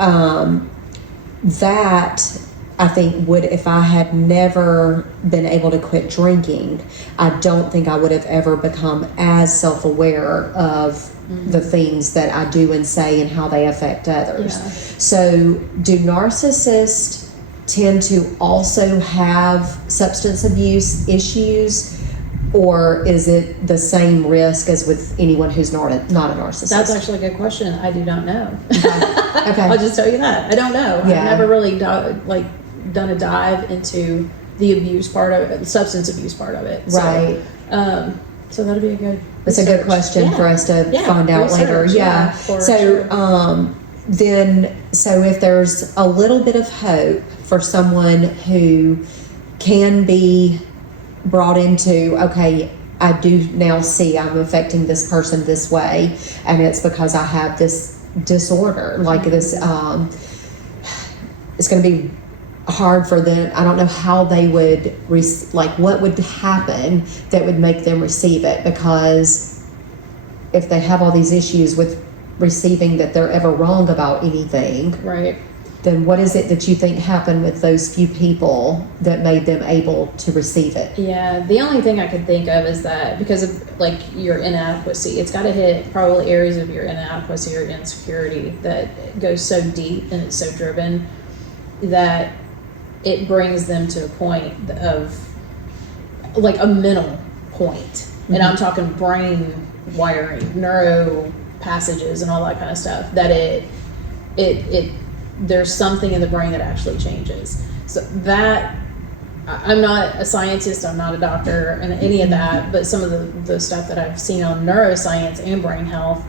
that I think would, if I had never been able to quit drinking, I don't think I would have ever become as self-aware of the things that I do and say and how they affect others. Yeah. So do narcissists tend to also have substance abuse issues, or is it the same risk as with anyone who's not a narcissist? That's actually a good question. I do not know. Okay. I'll just tell you that. I don't know. Yeah. I've never really done a dive into the abuse part of it, the substance abuse part of it. Right. So that'd be a good It's a good question for us to find out later. Yeah. So so if there's a little bit of hope for someone who can be brought into, okay, I do now see I'm affecting this person this way, and it's because I have this disorder, like this, it's going to be hard for them. I don't know how they would what would happen that would make them receive it, because if they have all these issues with receiving that they're ever wrong about anything, right, then what is it that you think happened with those few people that made them able to receive it? Yeah, the only thing I could think of is that because of like your inadequacy, it's got to hit probably areas of your inadequacy or insecurity that goes so deep and it's so driven that it brings them to a point of like a mental point. And I'm talking brain wiring, neuro passages and all that kind of stuff, that it there's something in the brain that actually changes. So that, I'm not a scientist, I'm not a doctor and any of that, but some of the stuff that I've seen on neuroscience and brain health,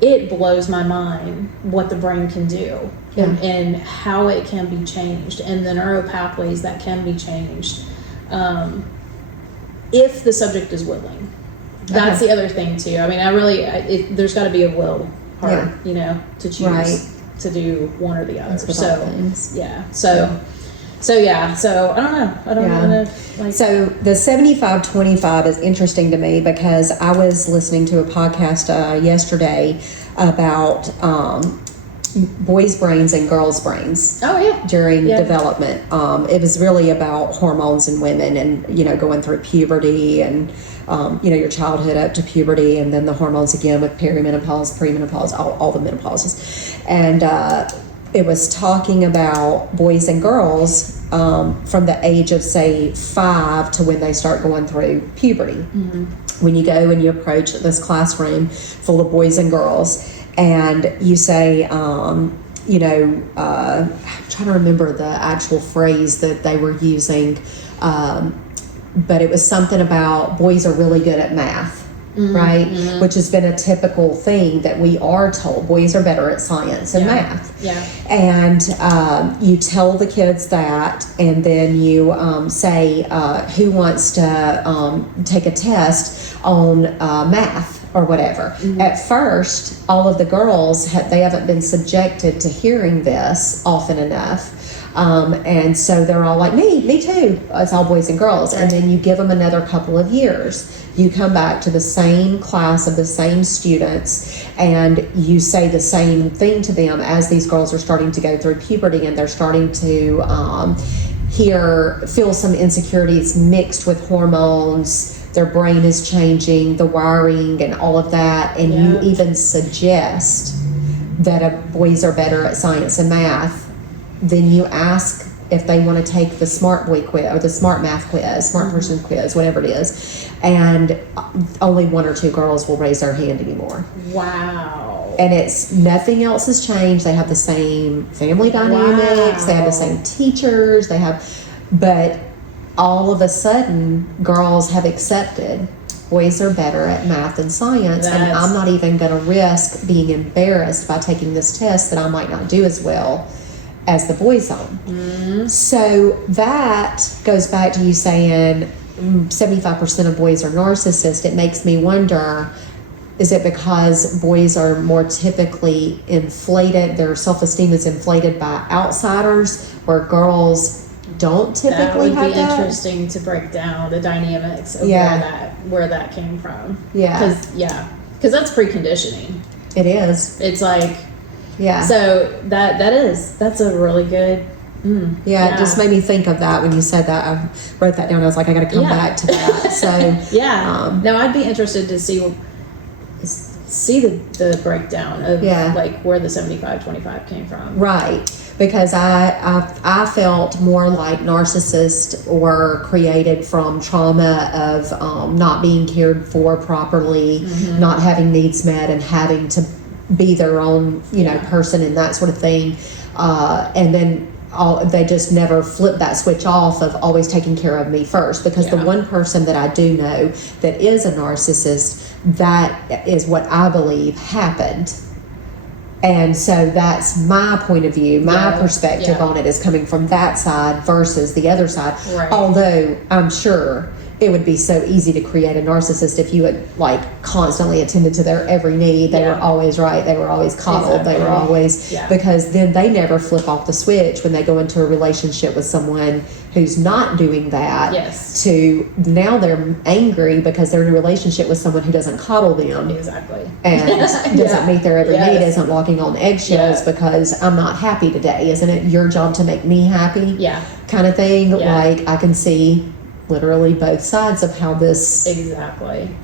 it blows my mind what the brain can do and how it can be changed and the neural pathways that can be changed if the subject is willing. That's the other thing too. I mean, there's got to be a will part, you know, to choose to do one or the other. So I don't know. I don't know. So the 75-25 is interesting to me because I was listening to a podcast yesterday about boys' brains and girls' brains. Oh yeah. During development, it was really about hormones in women and going through puberty and your childhood up to puberty, and then the hormones again with perimenopause, premenopause, all the menopauses, and it was talking about boys and girls from the age of, say, 5 to when they start going through puberty. When you go and you approach this classroom full of boys and girls, and you say, I'm trying to remember the actual phrase that they were using, but it was something about boys are really good at math. Right? Which has been a typical thing that we are told. Boys are better at science and math. Yeah. And you tell the kids that, and then you say, who wants to take a test on math or whatever. At first, all of the girls, they haven't been subjected to hearing this often enough. And so they're all like, me too. It's all boys and girls. And then you give them another couple of years. You come back to the same class of the same students, and you say the same thing to them as these girls are starting to go through puberty, and they're starting to feel some insecurities mixed with hormones. Their brain is changing, the wiring and all of that. And you even suggest that boys are better at science and math. Then you ask if they want to take the smart boy quiz or the smart math quiz, smart person quiz, whatever it is, and only 1 or 2 girls will raise their hand anymore. Wow. And it's nothing else has changed. They have the same family dynamics. They have the same teachers. But all of a sudden, girls have accepted boys are better at math and science, and I'm not even going to risk being embarrassed by taking this test that I might not do as well as the boys on. So that goes back to you saying 75% of boys are narcissists. It makes me wonder, is it because boys are more typically inflated, their self-esteem is inflated by outsiders, where girls don't typically have that? That would be interesting to break down the dynamics of where that came from. Because that's preconditioning. It is. It's like, yeah. So that's a really good. It just made me think of that when you said that. I wrote that down. I was like, I got to come back to that. So now I'd be interested to see the breakdown of like where the 75-25 came from. Right. Because I felt more like narcissists were created from trauma of not being cared for properly, not having needs met, and having to be their own, person and that sort of thing. And then they just never flipped that switch off of always taking care of me first. Because the one person that I do know that is a narcissist, that is what I believe happened. And so that's my point of view, my perspective on it is coming from that side versus the other side. Right. Although I'm sure it would be so easy to create a narcissist if you had constantly attended to their every need. They were always right. They were always coddled. Exactly. They were always, because then they never flip off the switch when they go into a relationship with someone who's not doing that. Yes. To now they're angry because they're in a relationship with someone who doesn't coddle them. Exactly. And doesn't meet their every need, isn't walking on eggshells because I'm not happy today. Isn't it your job to make me happy? Yeah. Kind of thing. Yeah. I can see literally both sides of how this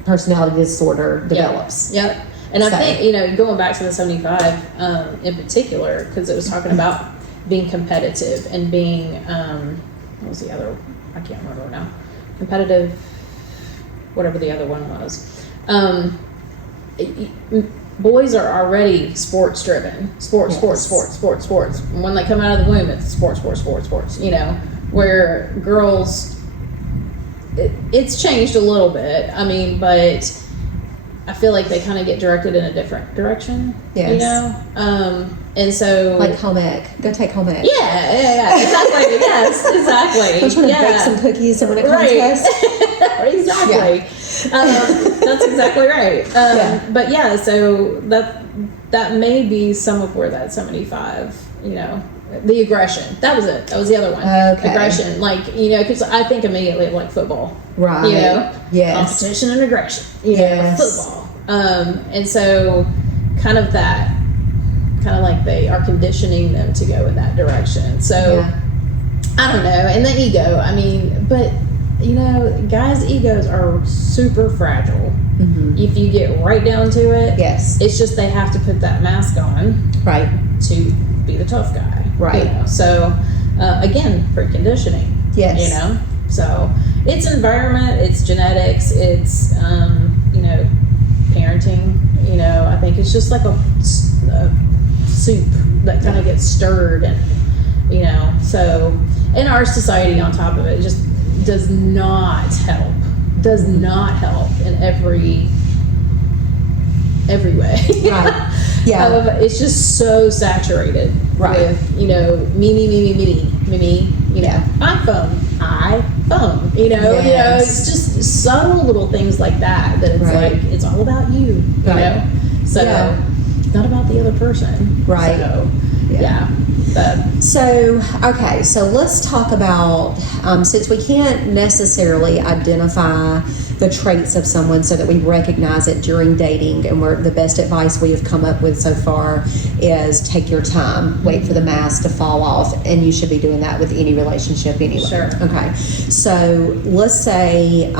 personality disorder develops. Yep. And I think, going back to the 75 in particular, because it was talking about being competitive and being, what was the other? I can't remember now. Competitive, whatever the other one was. Boys are already sports driven. Sports. When they come out of the womb, it's sports. Where girls, it's changed a little bit. I mean, but I feel like they kind of get directed in a different direction. Yes. And so like home ec. Go take home ec. Yeah, exactly. Yes, exactly. I'm trying to bake some cookies and when it comes to Exactly. That's exactly right. But so that may be some of where that 75, the aggression. That was it. That was the other one. Okay. Aggression. Because I think immediately of football. Right. Yes. Competition and aggression. Football. And so kind of like they are conditioning them to go in that direction. So I don't know. And the ego, but guys' egos are super fragile. Mm-hmm. If you get right down to it, it's just they have to put that mask on, right, to be the tough guy, right? So again, preconditioning. Yes. You know, so it's environment, it's genetics, it's parenting. You know, I think it's just like a soup that kind of gets stirred, and so in our society, on top of it, just does not help in every way. Right. Yeah. It's just so saturated with me, iPhone, Yes. it's just subtle little things like that it's Right. like it's all about you, Right. so it's not about the other person, Right. So So let's talk about, since we can't necessarily identify the traits of someone so that we recognize it during dating, and the best advice we have come up with so far is take your time, wait for the mask to fall off, and you should be doing that with any relationship anyway. Sure. Okay. So let's say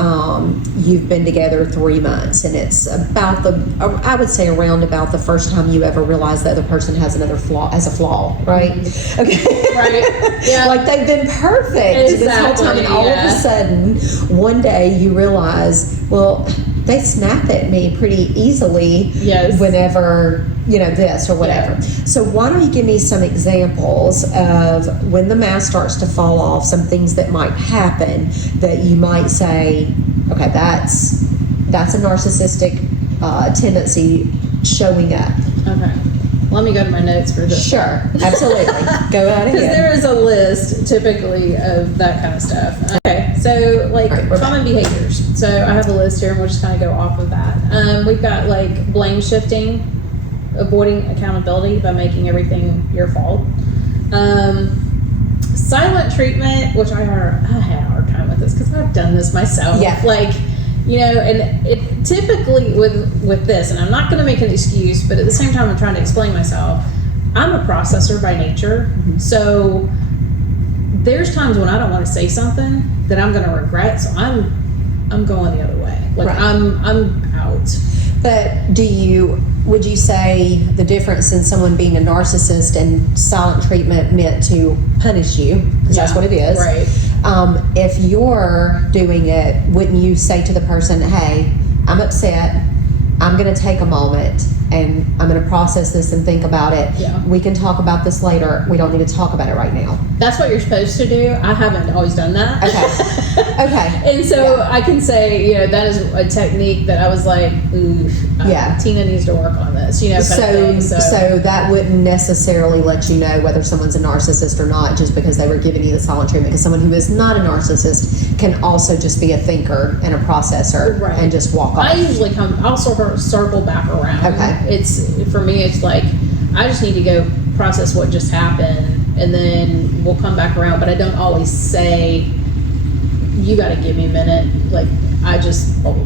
you've been together 3 months, and it's I would say around about the first time you ever realize the other person has a flaw, right? Okay. Right. Yeah. Like they've been perfect this whole time, and all of a sudden, one day you realize, well, they snap at me pretty easily. Yes. Whenever this or whatever. So why don't you give me some examples of when the mask starts to fall off, some things that might happen that you might say, okay, that's a narcissistic tendency showing up. Okay. Let me go to my notes for this. Sure, absolutely. Go out Because ahead. there is a list typically of that kind of stuff. Okay, so like common behaviors. So I have a list here, and we'll just kind of go off of that. We've got like blame shifting, avoiding accountability by making everything your fault. Silent treatment, which I had a hard time with this because I've done this myself. Yeah. And it typically with this, and I'm not going to make an excuse, but at the same time, I'm trying to explain myself. I'm a processor by nature, so there's times when I don't want to say something that I'm going to regret, so I'm going the other way. Right. I'm out. But would you say the difference in someone being a narcissist and silent treatment meant to punish you, because that's what it is, right? If you're doing it, wouldn't you say to the person, hey, I'm upset, I'm going to take a moment and I'm going to process this and think about it. Yeah. We can talk about this later. We don't need to talk about it right now. That's what you're supposed to do. I haven't always done that. Okay. Okay. And so I can say, that is a technique that I was like, oof, Tina needs to work on this, kind of thing. So that wouldn't necessarily let you know whether someone's a narcissist or not just because they were giving you the silent treatment. Because someone who is not a narcissist can also just be a thinker and a processor, right, and just walk off. I usually I'll circle back around. Okay. For me, it's like, I just need to go process what just happened, and then we'll come back around. But I don't always say, you got to give me a minute. Like, I just, kind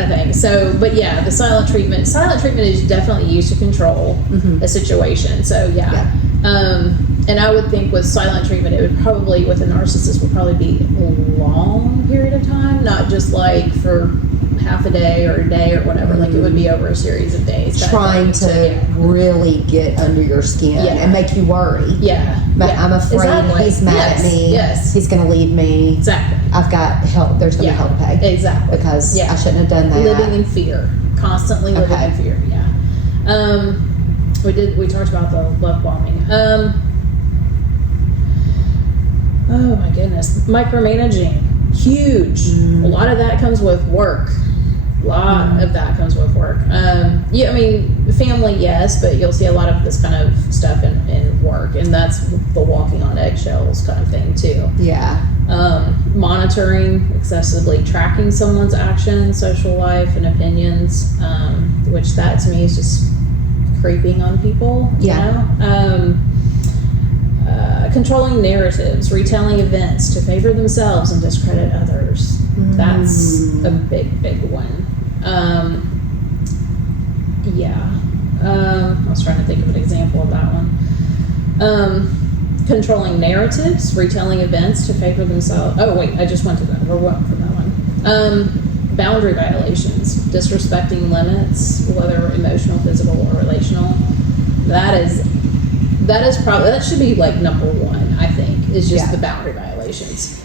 of thing. So, but yeah, the silent treatment is definitely used to control a situation. So and I would think with silent treatment, it would probably, with a narcissist, would probably be a long period of time, not just like for half a day or a day or whatever. Like, it would be over a series of days. Trying to really get under your skin and make you worry. But I'm afraid he's mad at me. Yes. He's going to leave me. Exactly. I've got help. There's going to be help to pay. Exactly. Because I shouldn't have done that. Living in fear. Constantly living in fear. Yeah. We talked about the love bombing. Oh my goodness. Micromanaging. Huge. A lot of that comes with work. Family, yes, but you'll see a lot of this kind of stuff in work, and that's the walking on eggshells kind of thing too. Yeah. Monitoring, excessively tracking someone's actions, social life, and opinions, which that to me is just creeping on people. Controlling narratives, retelling events to favor themselves and discredit others. That's a big one. I was trying to think of an example of that one. Controlling narratives, retelling events to favor themselves. Oh wait, I just went to that. Or went from that one. Boundary violations, disrespecting limits, whether emotional, physical, or relational. that should be like number one, I think, is just Yeah. the boundary violations.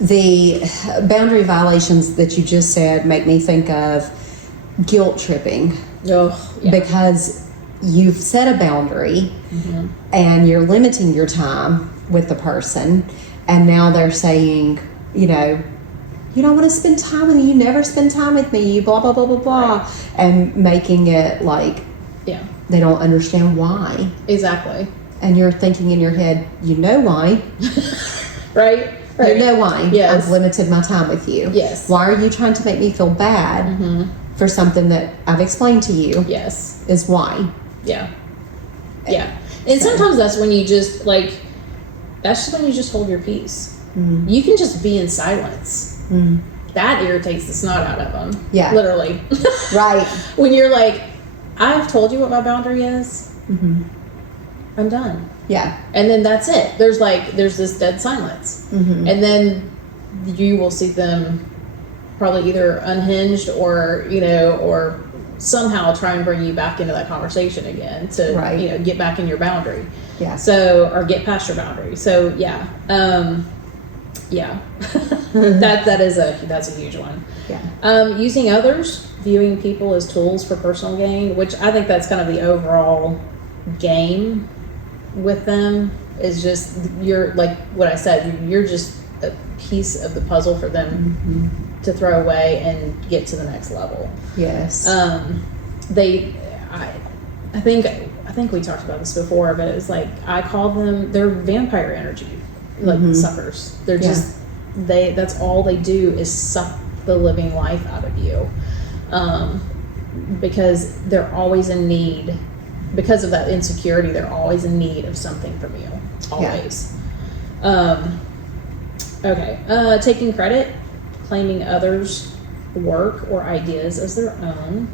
The boundary violations that you just said make me think of guilt tripping. Oh, yeah. Because you've set a boundary and you're limiting your time with the person, and now they're saying, you don't want to spend time with me, you never spend time with me, you blah blah blah blah blah, Right. and making it like Yeah, they don't understand why, exactly. and you're thinking in your head, you know why, Right. you know why. Yes. I've limited my time with you. Yes. Why are you trying to make me feel bad for something that I've explained to you? Yes. Is why. Yeah. Yeah. And sometimes that's when you just that's just when you just hold your peace. You can just be in silence. That irritates the snot out of them. Yeah. Literally. Right. When you're like, I've told you what my boundary is. I'm done. Yeah. And then that's it. There's this dead silence. And then you will see them probably either unhinged or, or somehow try and bring you back into that conversation again to, Right. Get back in your boundary. Yeah. So, or get past your boundary. So yeah. Yeah. That's a huge one. Yeah. Using others, viewing people as tools for personal gain, which I think that's kind of the overall game with them, is just, you're like what I said, you're just a piece of the puzzle for them to throw away and get to the next level. Yes. I think we talked about this before, but it was like, I call them, they're vampire energy, like suckers. They're just, that's all they do is suck the living life out of you. Because they're always in need, because of that insecurity, they're always in need of something from you. Always. Okay. Taking credit, claiming others' work or ideas as their own.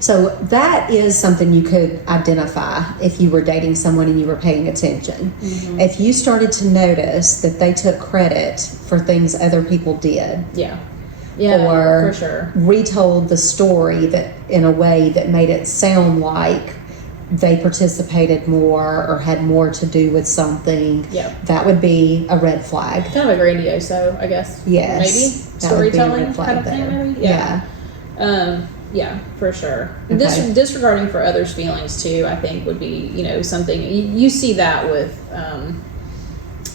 So that is something you could identify if you were dating someone and you were paying attention. If you started to notice that they took credit for things other people did. Yeah, or for sure. retold the story that in a way that made it sound like they participated more or had more to do with something. Yeah. That would be a red flag. Kind of a grandiose, I guess. Yes. Maybe That would be a storytelling red flag kind of thing. there. Maybe. Yeah. Yeah, for sure. Okay. Disregarding for others' feelings too, I think would be, something you see that with,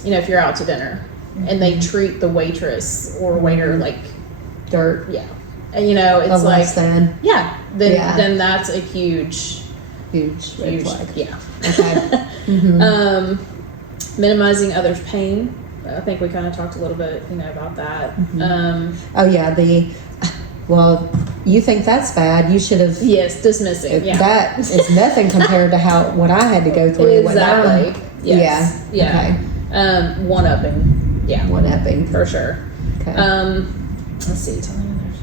if you're out to dinner and they treat the waitress or waiter like dirt. Yeah. And, it's like, less than. yeah, then that's a huge Red flag. Yeah. Okay. Minimizing others' pain. I think we kind of talked a little bit, about that. Oh yeah, well, you think that's bad? You should have. Yes, dismissing. Yeah. That is nothing compared to what I had to go through. Exactly. Yes. Yeah. Okay. One upping. Yeah. One upping. For sure. Okay. Let's see. Telling others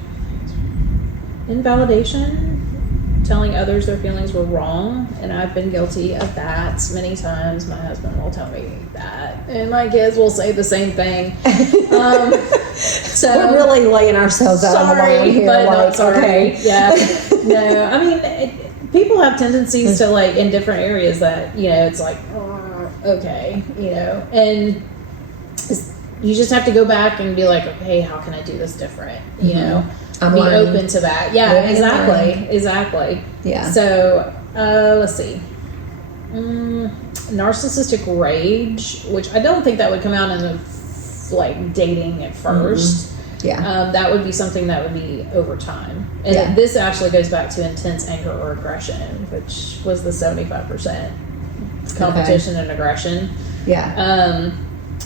invalidation. Telling others their feelings were wrong, and I've been guilty of that many times. My husband will tell me that, and my kids will say the same thing. So we're really laying ourselves out on the line here. But like, it's okay. Yeah. No, I mean, people have tendencies to in different areas that it's like, okay, and you just have to go back and be like, okay, how can I do this different? I'm be learning. open to that. Yeah, exactly. Yeah. So let's see. Narcissistic rage, which I don't think that would come out in dating at first. Yeah. That would be something that would be over time. And Yeah. this actually goes back to intense anger or aggression, which was the 75% competition and aggression. Yeah.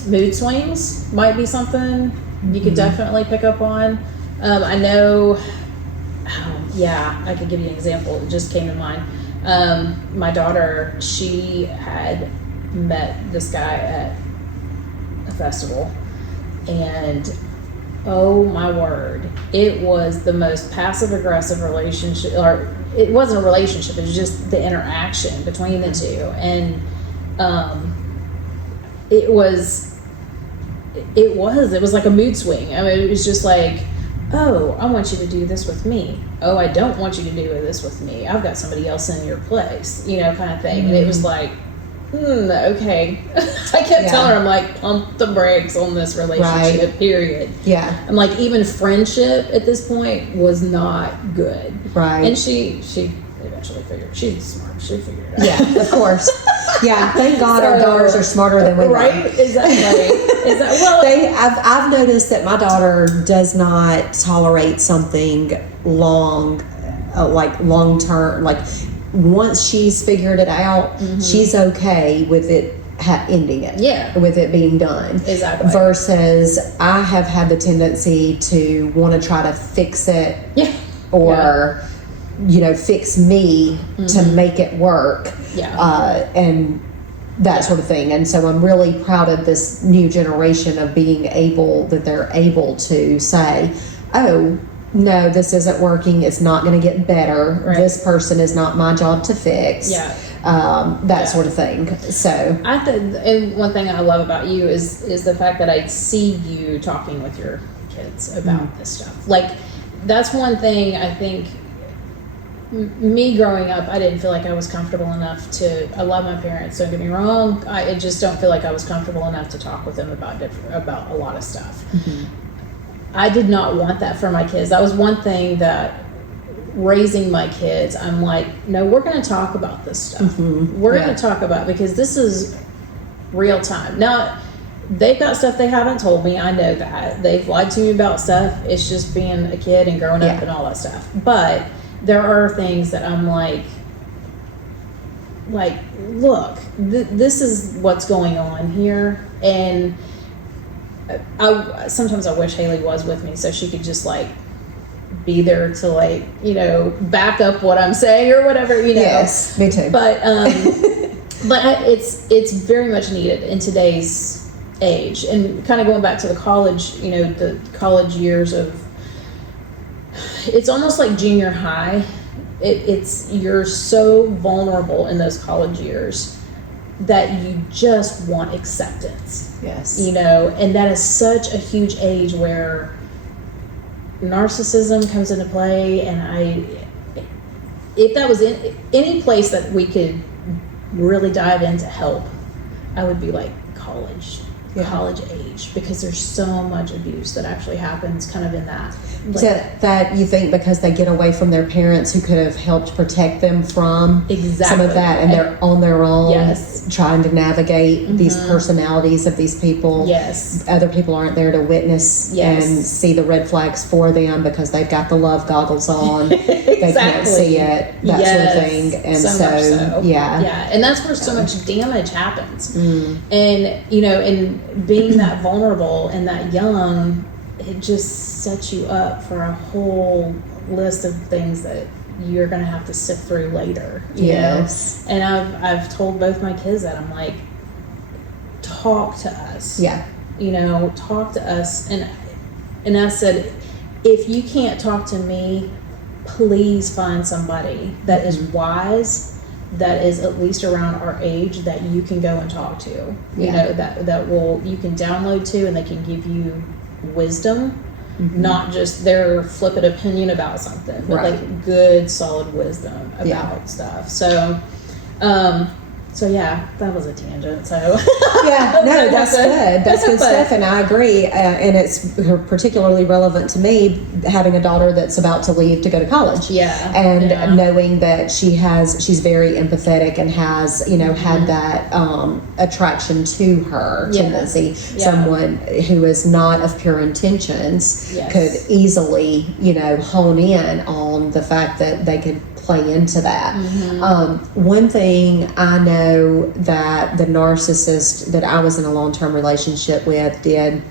Mood swings might be something you could definitely pick up on. I know, I could give you an example. It just came to mind. My daughter, she had met this guy at a festival, and oh my word, it was the most passive aggressive relationship, or it wasn't a relationship, it was just the interaction between the two. And it was like a mood swing. I mean, it was just like, oh, I want you to do this with me. Oh, I don't want you to do this with me. I've got somebody else in your place, kind of thing. And it was like, okay. I kept telling her, I'm like, pump the brakes on this relationship, period. Yeah. I'm like, even friendship at this point was not good. Right. And she eventually figured, she's smart, she figured it out. Yeah, of course. Yeah, thank God our daughters are smarter than we are. Right? Exactly. I've noticed that my daughter does not tolerate something long term. Like once she's figured it out, she's okay with it ending it. Yeah. With it being done. Exactly. Versus I have had the tendency to want to try to fix it. Yeah. Or fix me to make it work. Yeah. And that sort of thing. And so I'm really proud of this new generation of being able, that they're able to say, oh, no, this isn't working. It's not going to get better. Right. This person is not my job to fix. Yeah. That sort of thing. So and one thing I love about you is the fact that I see you talking with your kids about this stuff. Like, that's one thing I think. Me growing up, I didn't feel like I was comfortable enough I love my parents, don't get me wrong. I just don't feel like I was comfortable enough to talk with them about a lot of stuff. I did not want that for my kids. That was one thing that raising my kids, I'm like, no, we're going to talk about this stuff. We're going to talk about, because this is real time. Now, they've got stuff they haven't told me. I know that. They've lied to me about stuff. It's just being a kid and growing up and all that stuff. But there are things that I'm like, look, this is what's going on here. And sometimes I wish Haley was with me so she could just be there to back up what I'm saying or whatever, Yes, me too. But it's very much needed in today's age. And kind of going back to the college, the college years of, it's almost like junior high. You're so vulnerable in those college years that you just want acceptance. Yes. And that is such a huge age where narcissism comes into play. And if that was in any place that we could really dive into help, I would be like college age, because there's so much abuse that actually happens kind of in that. That you think because they get away from their parents who could have helped protect them from some of that, and they're on their own trying to navigate these personalities of these people. Yes. Other people aren't there to witness and see the red flags for them because they've got the love goggles on. They can't see it, that sort of thing. And so. Yeah. And that's where so much damage happens. And, and being that vulnerable and that young, it just sets you up for a whole list of things that you're going to have to sift through later. You know? And I've told both my kids that. I'm like, talk to us. Yeah. Talk to us. And I said, if you can't talk to me, please find somebody that is wise, that is at least around our age, that you can go and talk to. You know, that you can download to, and they can give you wisdom, not just their flippant opinion about something, but good, solid wisdom about stuff. So yeah, that was a tangent. So no, that's good. That's good stuff, and I agree. And it's particularly relevant to me, having a daughter that's about to leave to go to college. And knowing that she's very empathetic and has had that attraction to her tendency. Someone who is not of pure intentions could easily hone in on the fact that they could play into that. One thing I know that the narcissist that I was in a long-term relationship with did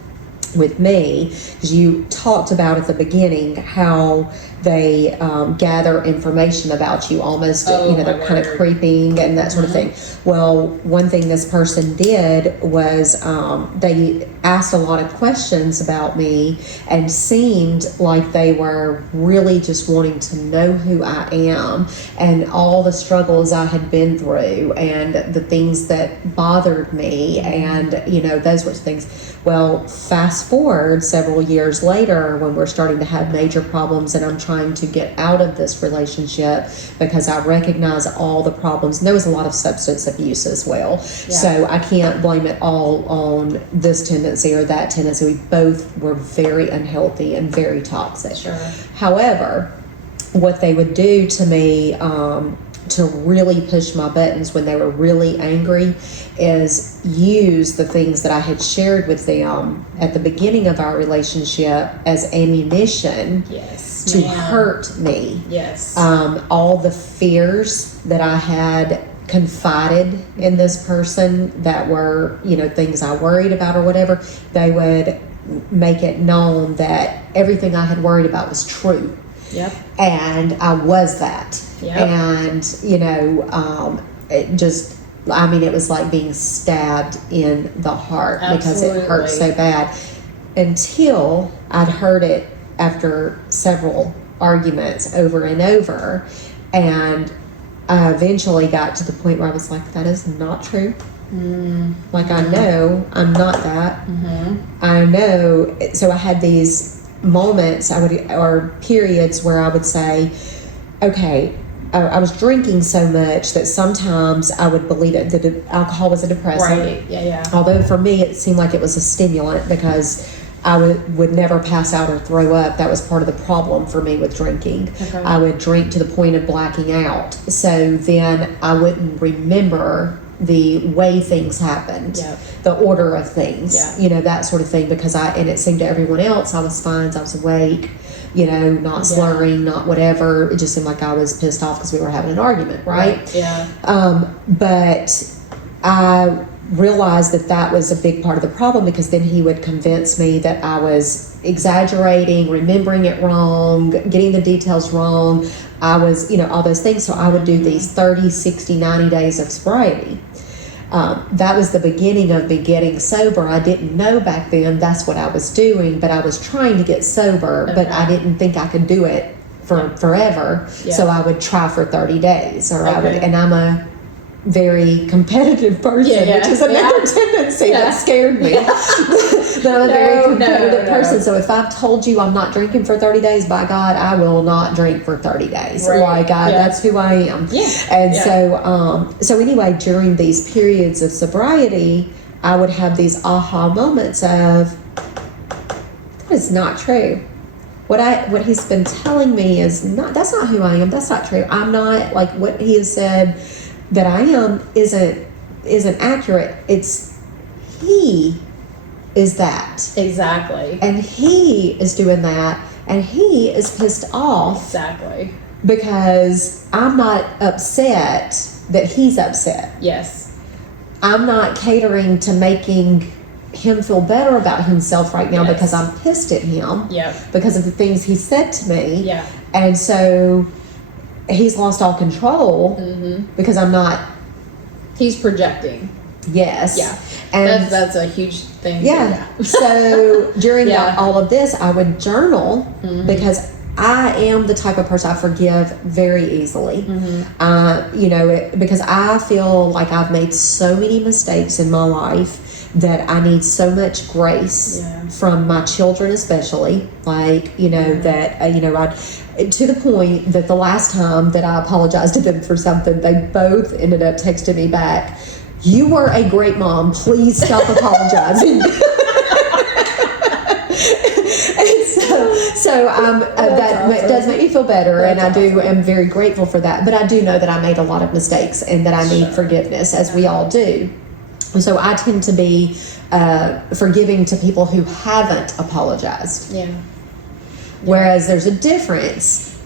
with me, because you talked about at the beginning how they gather information about you, almost, they're kind of creeping and that sort of thing. Well, one thing this person did was they asked a lot of questions about me and seemed like they were really just wanting to know who I am and all the struggles I had been through and the things that bothered me and, those sorts of things. Well, fast forward several years later when we're starting to have major problems and I'm trying to get out of this relationship because I recognize all the problems. And there was a lot of substance abuse as well. Yeah. So I can't blame it all on this tendency or that tendency. We both were very unhealthy and very toxic. Sure. However, what they would do to me to really push my buttons when they were really angry is use the things that I had shared with them at the beginning of our relationship as ammunition to hurt me. Yes. All the fears that I had confided in this person that were, things I worried about or whatever, they would make it known that everything I had worried about was true. Yep. And I was that. Yep. And, it was like being stabbed in the heart. Absolutely. Because it hurt so bad. Until I'd heard it after several arguments over and over. And I eventually got to the point where I was like, that is not true. Like, I know I'm not that. I know. So I had these moments or periods where I would say, okay, I was drinking so much that sometimes I would believe it, that alcohol was a depressant. Right. Yeah. Although for me it seemed like it was a stimulant because I would never pass out or throw up. That was part of the problem for me with drinking. Okay. I would drink to the point of blacking out. So then I wouldn't remember the way things happened, the order of things, that sort of thing, because and it seemed to everyone else I was fine, I was awake, not slurring, not whatever. It just seemed like I was pissed off because we were having an argument, right? Yeah. But I realized that was a big part of the problem, because then he would convince me that I was exaggerating, remembering it wrong, getting the details wrong. I was, all those things. So I would do these 30, 60, 90 days of sobriety. That was the beginning of me getting sober. I didn't know back then that's what I was doing, but I was trying to get sober, but I didn't think I could do it for forever. Yeah. So I would try for 30 days and I'm a very competitive person, which is another tendency that scared me. But I'm a very competitive person. So if I've told you I'm not drinking for 30 days, by God, I will not drink for 30 days. Right. That's who I am. Yeah. And so anyway, during these periods of sobriety, I would have these aha moments of, that is not true. What he's been telling me that's not who I am. That's not true. I'm not, like, what he has said that I am isn't accurate. It's he is that. Exactly. And he is doing that, and he is pissed off. Exactly. Because I'm not upset that he's upset. Yes. I'm not catering to making him feel better about himself right now because I'm pissed at him. Yeah. Because of the things he said to me. Yeah. And so he's lost all control because I'm not. He's projecting. Yes. Yeah. And that's a huge thing. Yeah. So during all of this, I would journal because I am the type of person I forgive very easily. Because I feel like I've made so many mistakes in my life that I need so much grace from my children, especially. Like, to the point that the last time that I apologized to them for something, they both ended up texting me back, "You were a great mom. Please stop apologizing." So that does make me feel better, and I am very grateful for that. But I do know that I made a lot of mistakes and that I need forgiveness, as we all do. So I tend to be forgiving to people who haven't apologized. Yeah. Whereas there's a difference.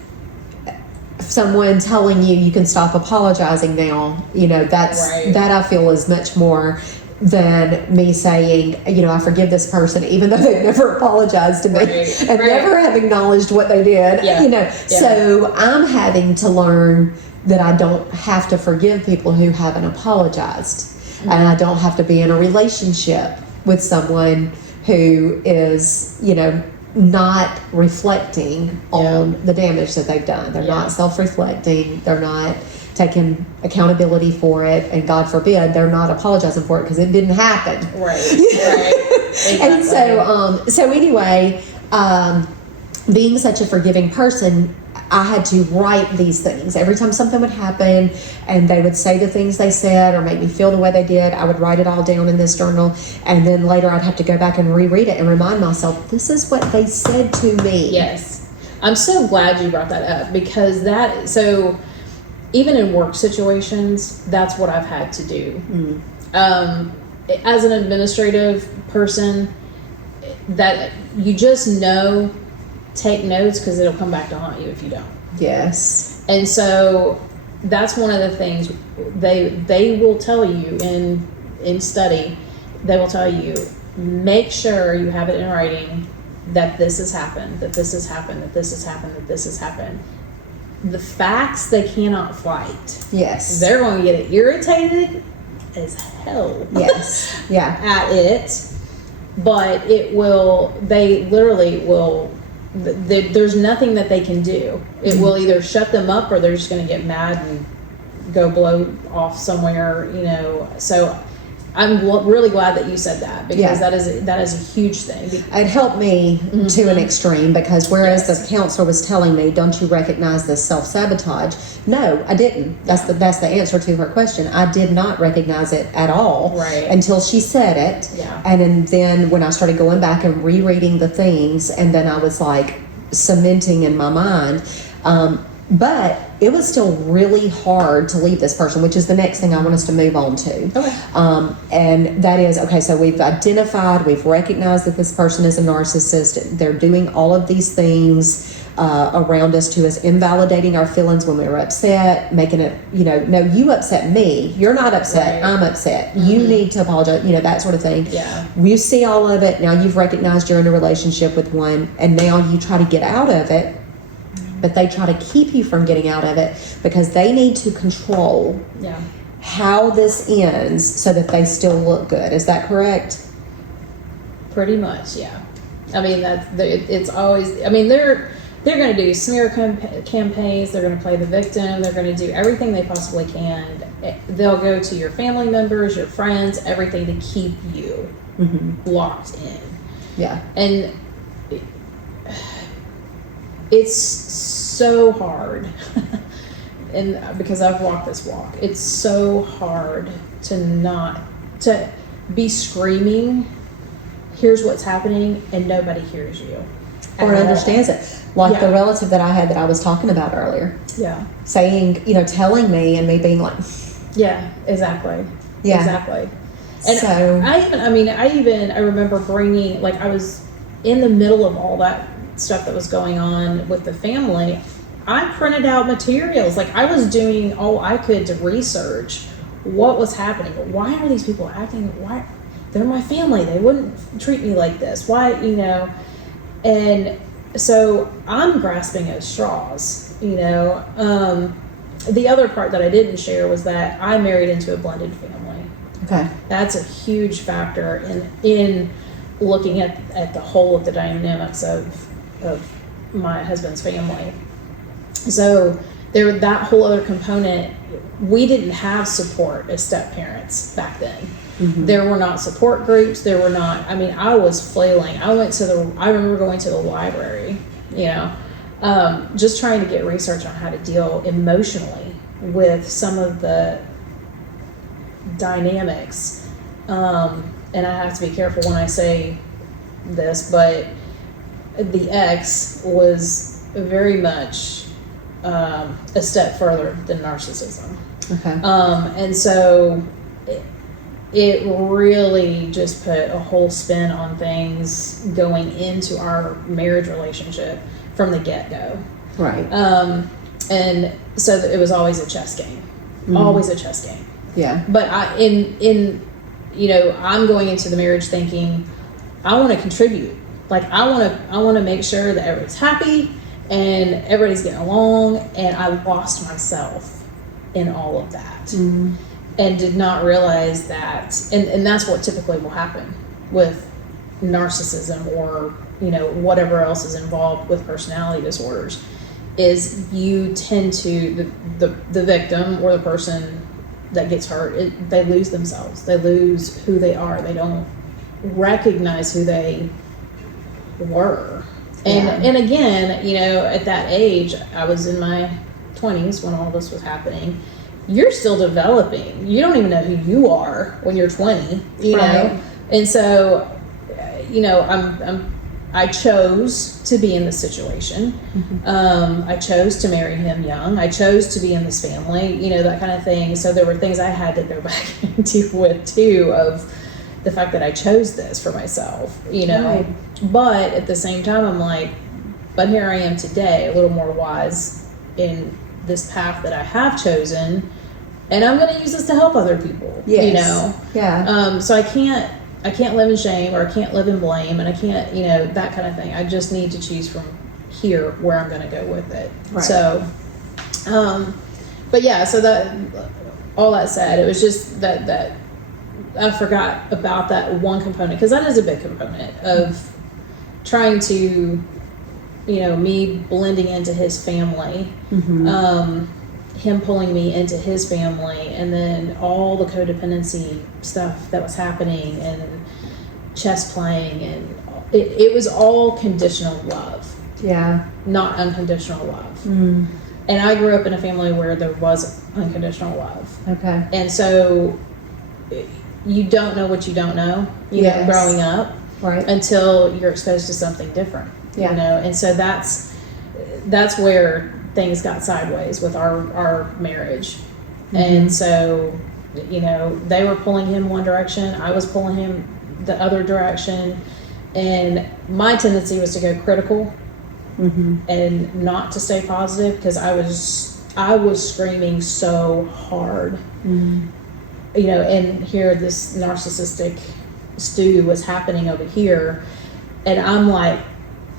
Someone telling you can stop apologizing now, that I feel is much more than me saying, I forgive this person, even though they've never apologized to me and never have acknowledged what they did. So I'm having to learn that I don't have to forgive people who haven't apologized. And I don't have to be in a relationship with someone who is, not reflecting on the damage that they've done. They're not self-reflecting. They're not taking accountability for it. And God forbid, they're not apologizing for it because it didn't happen. Right. Exactly. And so anyway, being such a forgiving person, I had to write these things. Every time something would happen and they would say the things they said or make me feel the way they did, I would write it all down in this journal. And then later I'd have to go back and reread it and remind myself, this is what they said to me. Yes. I'm so glad you brought that up because even in work situations, that's what I've had to do. As an administrative person, that you just take notes because it'll come back to haunt you if you don't. Yes. And so that's one of the things they will tell you in study. They will tell you, make sure you have it in writing that this has happened, that this has happened, that this has happened, that this has happened. The facts they cannot fight. Yes. They're going to get irritated as hell. Yes. Yeah. At it. But they literally will. There's nothing that they can do. It will either shut them up or they're just going to get mad and go blow off somewhere, So I'm really glad that you said that because that is a huge thing. It helped me to an extreme because whereas the counselor was telling me, don't you recognize this self-sabotage? No, I didn't. That's the answer to her question. I did not recognize it at all until she said it. Yeah. And then when I started going back and rereading the things, and then I was like cementing in my mind, but it was still really hard to leave this person, which is the next thing I want us to move on to. Okay. And that is, so we've recognized that this person is a narcissist. They're doing all of these things around us to us, invalidating our feelings when we were upset, making it, no, you upset me. You're not upset. I'm upset. You need to apologize, that sort of thing. Yeah. You see all of it. Now you've recognized you're in a relationship with one, and now you try to get out of it. But they try to keep you from getting out of it because they need to control how this ends so that they still look good. Is that correct? Pretty much, yeah. I mean, it's always. I mean, they're going to do smear campaigns. They're going to play the victim. They're going to do everything they possibly can. They'll go to your family members, your friends, everything to keep you locked in. Yeah, and it's so hard and because I've walked this walk, it's so hard to be screaming, here's what's happening, and nobody hears you or understands it, like the relative that I had that I was talking about earlier, saying, telling me and me being like, exactly. And so I remember bringing, like, I was in the middle of all that stuff that was going on with the family. I printed out materials. Like, I was doing all I could to research what was happening. Why are these people acting? Why? They're my family. They wouldn't treat me like this. Why, And so I'm grasping at straws, The other part that I didn't share was that I married into a blended family. Okay. That's a huge factor in looking at the whole of the dynamics of my husband's family. So that whole other component, we didn't have support as step parents back then. There were not support groups. There were not, I was flailing. I remember going to the library, just trying to get research on how to deal emotionally with some of the dynamics. And I have to be careful when I say this, but the ex was very much a step further than narcissism. Okay. And so it really just put a whole spin on things going into our marriage relationship from the get-go. Right. And so it was always a chess game. Always a chess game. Yeah. But in I'm going into the marriage thinking I want to contribute. Like I want to make sure that everybody's happy and everybody's getting along, and I lost myself in all of that. And did not realize that, and that's what typically will happen with narcissism or whatever else is involved with personality disorders, is you tend to the victim or the person that gets hurt, they lose themselves, they lose who they are, they don't recognize who they were. And again, at that age, I was in my 20s when all this was happening. You're still developing. You don't even know who you are when you're 20, you know? And so, I chose to be in this situation. I chose to marry him young. I chose to be in this family, that kind of thing. So there were things I had to go back and deal with too, of the fact that I chose this for myself, But at the same time, I'm like, but here I am today, a little more wise in this path that I have chosen, and I'm going to use this to help other people. Yeah. So I can't live in shame, or I can't live in blame, and I can't, that kind of thing. I just need to choose from here where I'm going to go with it. Right. So, but yeah, so that, all that said, it was just that I forgot about that one component, because that is a big component of trying to, me blending into his family, him pulling me into his family, and then all the codependency stuff that was happening, and chess playing, and it was all conditional love. Yeah. Not unconditional love. And I grew up in a family where there was unconditional love. Okay. And so you don't know what you don't know, growing up, right, until you're exposed to something different. Yeah. And so that's where things got sideways with our marriage. And so, they were pulling him one direction, I was pulling him the other direction, and my tendency was to go critical and not to stay positive, because I was screaming so hard. And here this narcissistic stew was happening over here, and I'm like,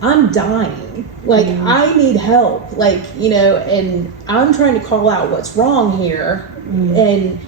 I'm dying. Like, I need help. Like, and I'm trying to call out what's wrong here, and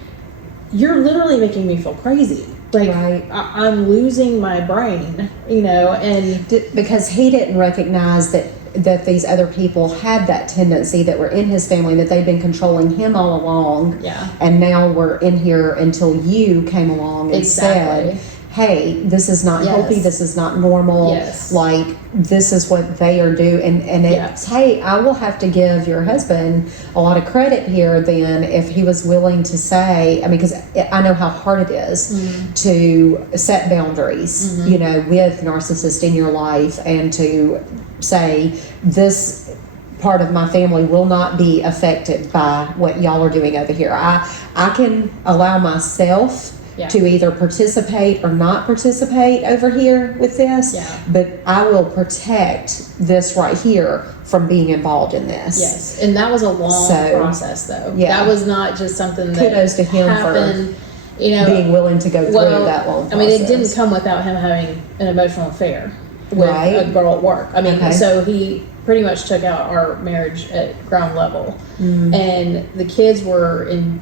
you're literally making me feel crazy. Like, right. I'm losing my brain, and because he didn't recognize that these other people had that tendency, that were in his family, that they'd been controlling him all along. Yeah. And now we're in here until you came along and said, hey, this is not healthy, this is not normal, like, this is what they are doing, and it's, hey, I will have to give your husband a lot of credit here then, if he was willing to say, I mean, because I know how hard it is to set boundaries, with narcissists in your life, and to say, this part of my family will not be affected by what y'all are doing over here. I can allow myself to either participate or not participate over here with this, but I will protect this right here from being involved in this. Yes, and that was a long process, though. That was not just something that kudos to him happened, for being willing to go through that long process. I mean, it didn't come without him having an emotional affair with a girl at work. I mean, so he pretty much took out our marriage at ground level, and the kids were in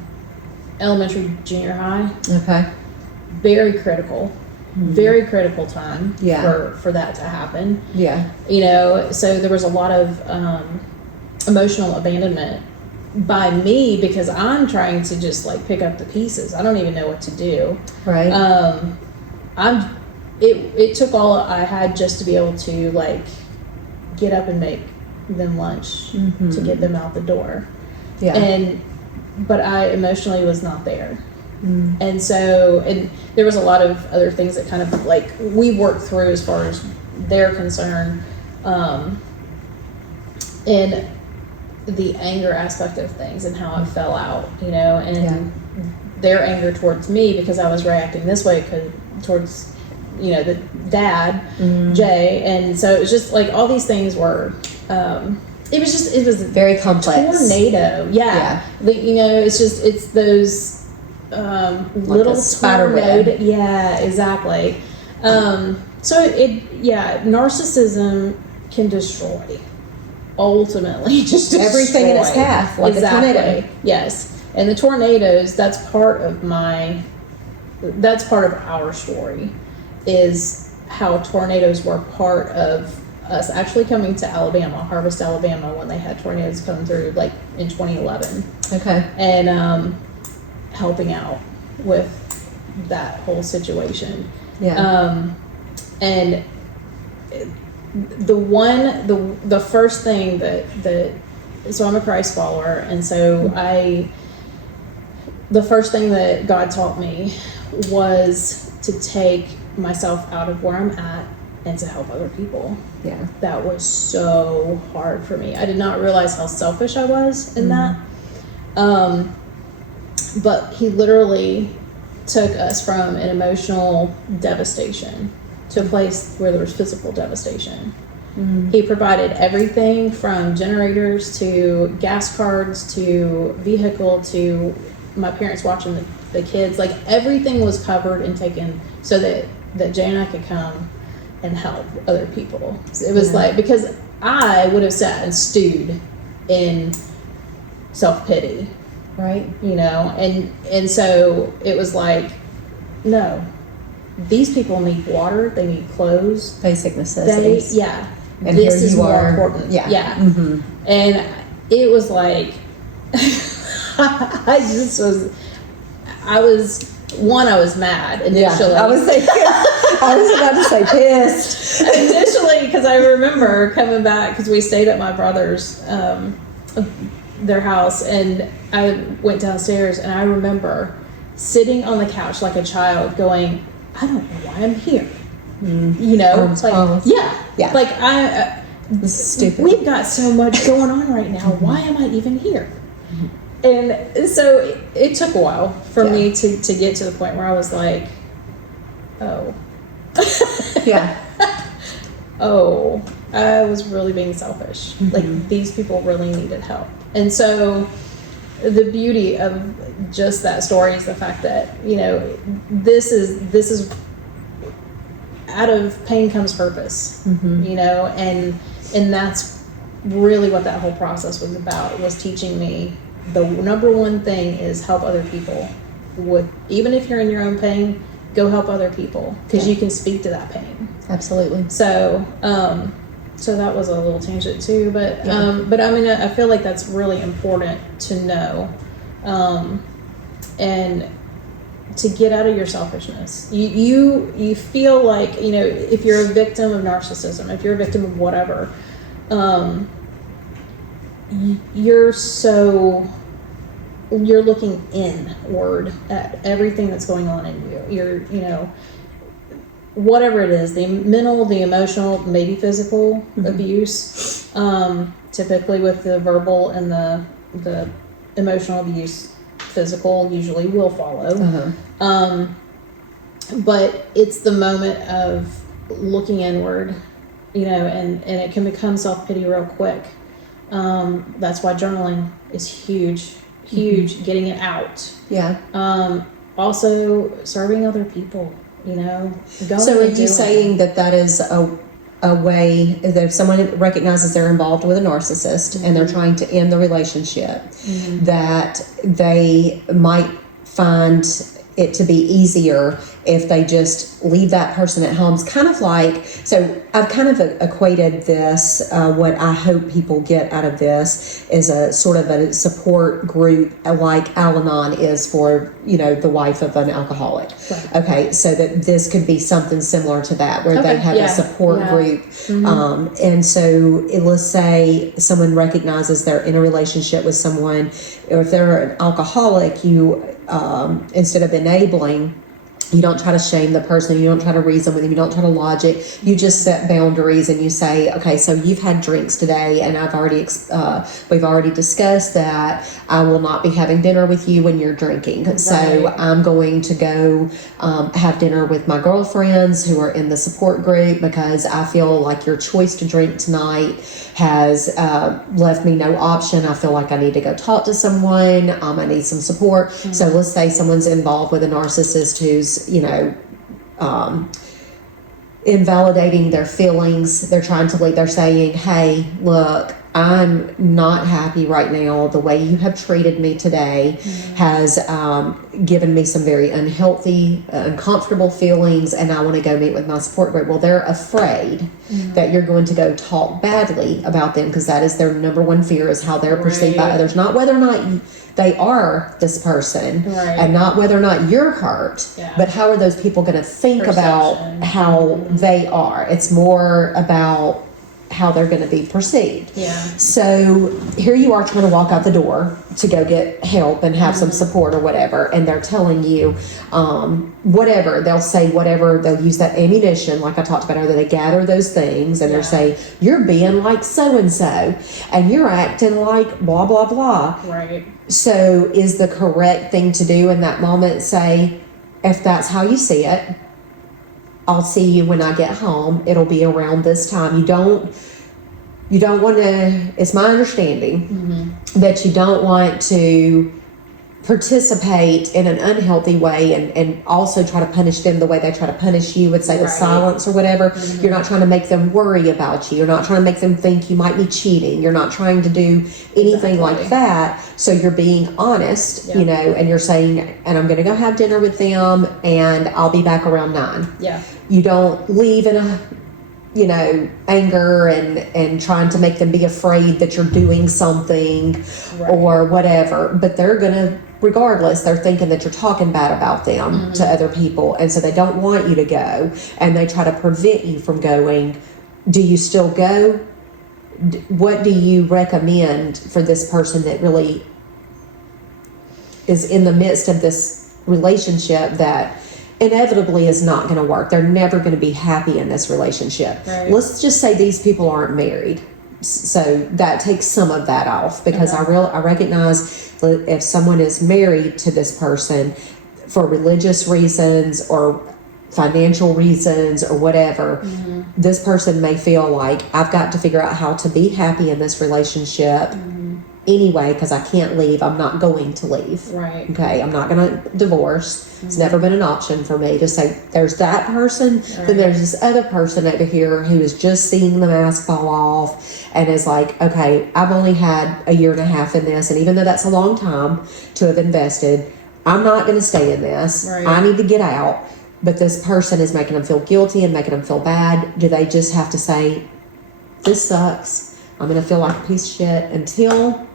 elementary, junior high. Very critical time for that to happen. So there was a lot of emotional abandonment by me, because I'm trying to just like pick up the pieces. I don't even know what to do. It took all I had just to be able to like get up and make them lunch to get them out the door. But I emotionally was not there. And so, and there was a lot of other things that kind of like we worked through as far as they're concerned, and the anger aspect of things and how it fell out, and their anger towards me because I was reacting this way towards, the dad, Jay. And so it was just like all these things were, it was very complex tornado. It's those little a spider tornado. web. Yeah, exactly. Narcissism can destroy. Ultimately, just destroy. Everything in its path, like a tornado. Yes, and the tornadoes. That's part of our story, is how tornadoes were part of us actually coming to Alabama, Harvest, Alabama, when they had tornadoes come through, like in 2011. Okay. And helping out with that whole situation. Yeah. And the first thing that so I'm a Christ follower, and so the first thing that God taught me was to take myself out of where I'm at and to help other people. Yeah. That was so hard for me. I did not realize how selfish I was in that. But he literally took us from an emotional devastation to a place where there was physical devastation. He provided everything from generators to gas cards to vehicle to my parents watching the kids. Like, everything was covered and taken so that Jay and I could come and help other people. It was like, because I would have sat and stewed in self-pity, Right. and so it was like, no, these people need water, they need clothes, Basic necessities. And this here is you more are. important. Yeah. And it was like, I was mad initially. I was about to say pissed. Initially, because I remember coming back, because we stayed at my brother's, their house, and I went downstairs, and I remember sitting on the couch like a child going, I don't know why I'm here. Arms crossed. Yeah. Like, This is stupid. we've got so much going on right now. Why am I even here? And so it took a while for me to get to the point where I was like, oh. Yeah. Oh, I was really being selfish. Like, these people really needed help. And so the beauty of just that story is the fact that, this is out of pain comes purpose, and that's really what that whole process was about, was teaching me the number one thing is help other people. Even if you're in your own pain, go help other people, because you can speak to that pain. Absolutely. So, so that was a little tangent too, but I mean, I feel like that's really important to know, and to get out of your selfishness. You feel like, if you're a victim of narcissism, if you're a victim of whatever, you're looking inward at everything that's going on in you. You're, whatever it is, the mental, the emotional, maybe physical abuse, typically with the verbal and the emotional abuse, physical usually will follow. But it's the moment of looking inward, and it can become self-pity real quick. That's why journaling is huge, getting it out. Yeah. Also serving other people, So are you saying that is a way that if someone recognizes they're involved with a narcissist and they're trying to end the relationship, that they might find it to be easier if they just leave that person at home? It's kind of like, so I've kind of equated this, what I hope people get out of this is a sort of a support group like Al-Anon is for, the wife of an alcoholic. Right. Okay, so that this could be something similar to that, where they have a support group. And so let's say someone recognizes they're in a relationship with someone, or if they're an alcoholic, you, instead of enabling You don't try to shame the person. You don't try to reason with them. You don't try to logic. You just set boundaries and you say, okay, so you've had drinks today, and we've already discussed that I will not be having dinner with you when you're drinking. Right. So I'm going to go have dinner with my girlfriends who are in the support group, because I feel like your choice to drink tonight has left me no option. I feel like I need to go talk to someone. I need some support. Mm-hmm. So let's say someone's involved with a narcissist who's, invalidating their feelings. They're trying to lead. They're saying, hey, look, I'm not happy right now. The way you have treated me today has given me some very unhealthy, uncomfortable feelings, and I want to go meet with my support group. Well, they're afraid that you're going to go talk badly about them, because that is their number one fear, is how they're perceived by others, not whether or not they are this person, and not whether or not you're hurt, but how are those people going to think about how they are. It's more about how they're going to be perceived. So here you are trying to walk out the door to go get help and have some support or whatever, and they're telling you whatever. They'll say whatever. They'll use that ammunition, like I talked about earlier. They gather those things, and they're saying, you're being like so-and-so, and you're acting like blah, blah, blah. Right. So is the correct thing to do in that moment say, if that's how you see it, I'll see you when I get home. It'll be around this time. You don't want to, it's my understanding that you don't want to participate in an unhealthy way and also try to punish them the way they try to punish you, would say the silence or whatever. You're not trying to make them worry about you. You're not trying to make them think you might be cheating. You're not trying to do anything like that. So you're being honest, and you're saying, and I'm going to go have dinner with them, and I'll be back around 9. You don't leave in a anger and trying to make them be afraid that you're doing something or whatever. But they're going to, regardless, they're thinking that you're talking bad about them to other people. And so they don't want you to go, and they try to prevent you from going. Do you still go? What do you recommend for this person that really is in the midst of this relationship that inevitably is not going to work? They're never going to be happy in this relationship. Let's just say these people aren't married, so that takes some of that off, because I recognize if someone is married to this person for religious reasons or financial reasons or whatever, this person may feel like, I've got to figure out how to be happy in this relationship anyway, because I can't leave. I'm not going to leave. Okay, I'm not going to divorce. It's never been an option for me to say, there's that person, then there's this other person over here who is just seeing the mask fall off and is like, okay, I've only had a year and a half in this, and even though that's a long time to have invested, I'm not going to stay in this. I need to get out. But this person is making them feel guilty and making them feel bad. Do they just have to say, this sucks, I'm going to feel like a piece of shit until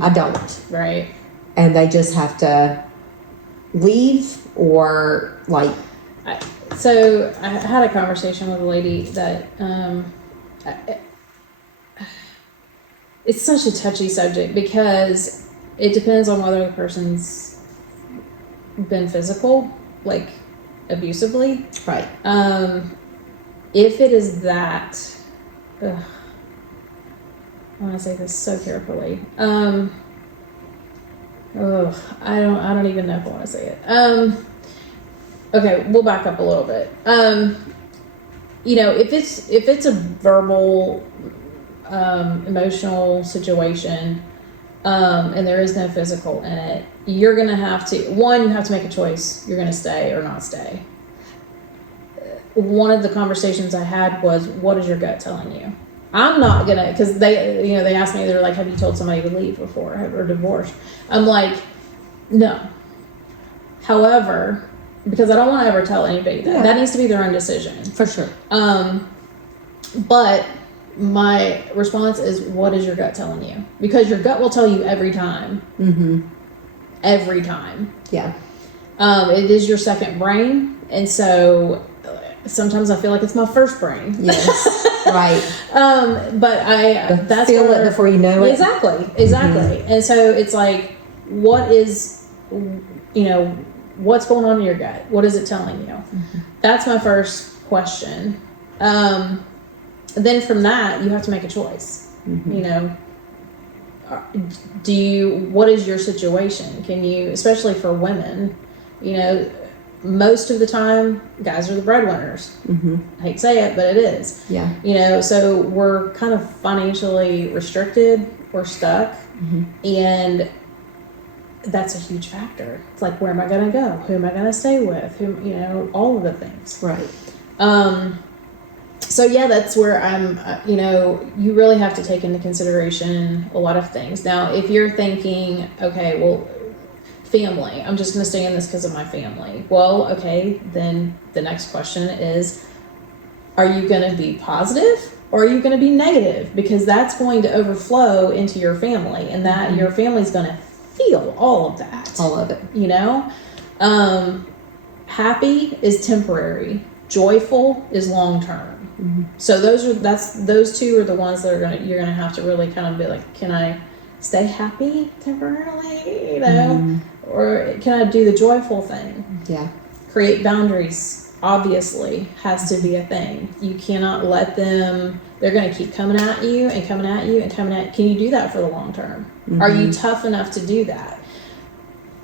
I don't? And they just have to leave, or like... So I had a conversation with a lady that it's such a touchy subject, because it depends on whether the person's been physical, like abusively. If it is that, I want to say this so carefully. I don't even know if I want to say it. Okay, we'll back up a little bit. If it's a verbal, emotional situation, and there is no physical in it, you're gonna have to, you have to make a choice. You're gonna stay or not stay. One of the conversations I had was, what is your gut telling you? I'm not gonna, because they asked me, they're like, have you told somebody to leave before or divorce? I'm like, no. However, because I don't want to ever tell anybody that. That needs to be their own decision. For sure. But my response is, what is your gut telling you? Because your gut will tell you every time. Every time. It is your second brain. And so sometimes I feel like it's my first brain. But that's feel it before you know it. Exactly. And so it's like, what is, what's going on in your gut? What is it telling you? That's my first question. Then from that, you have to make a choice. You know, what is your situation? Can you, especially for women, you know, most of the time, guys are the breadwinners. I hate to say it, but it is. Yeah. You know, so we're kind of financially restricted. We're stuck. And that's a huge factor. It's like, where am I going to go? Who am I going to stay with? Who, you know, all of the things. Right. So yeah, that's where I'm, you know, you really have to take into consideration a lot of things. Now, if you're thinking, okay, well, family, I'm just going to stay in this because of my family. Well, okay, then the next question is, are you going to be positive or are you going to be negative? Because that's going to overflow into your family, and that your family's going to feel all of that. All of it. You know? Happy is temporary. Joyful is long term. So those two are the ones that you're gonna have to really kind of be like, can I stay happy temporarily, you know, or can I do the joyful thing? Yeah. Create boundaries. Obviously, has to be a thing. You cannot let them. They're gonna keep coming at you and coming at you and coming at. Can you do that for the long term? Are you tough enough to do that?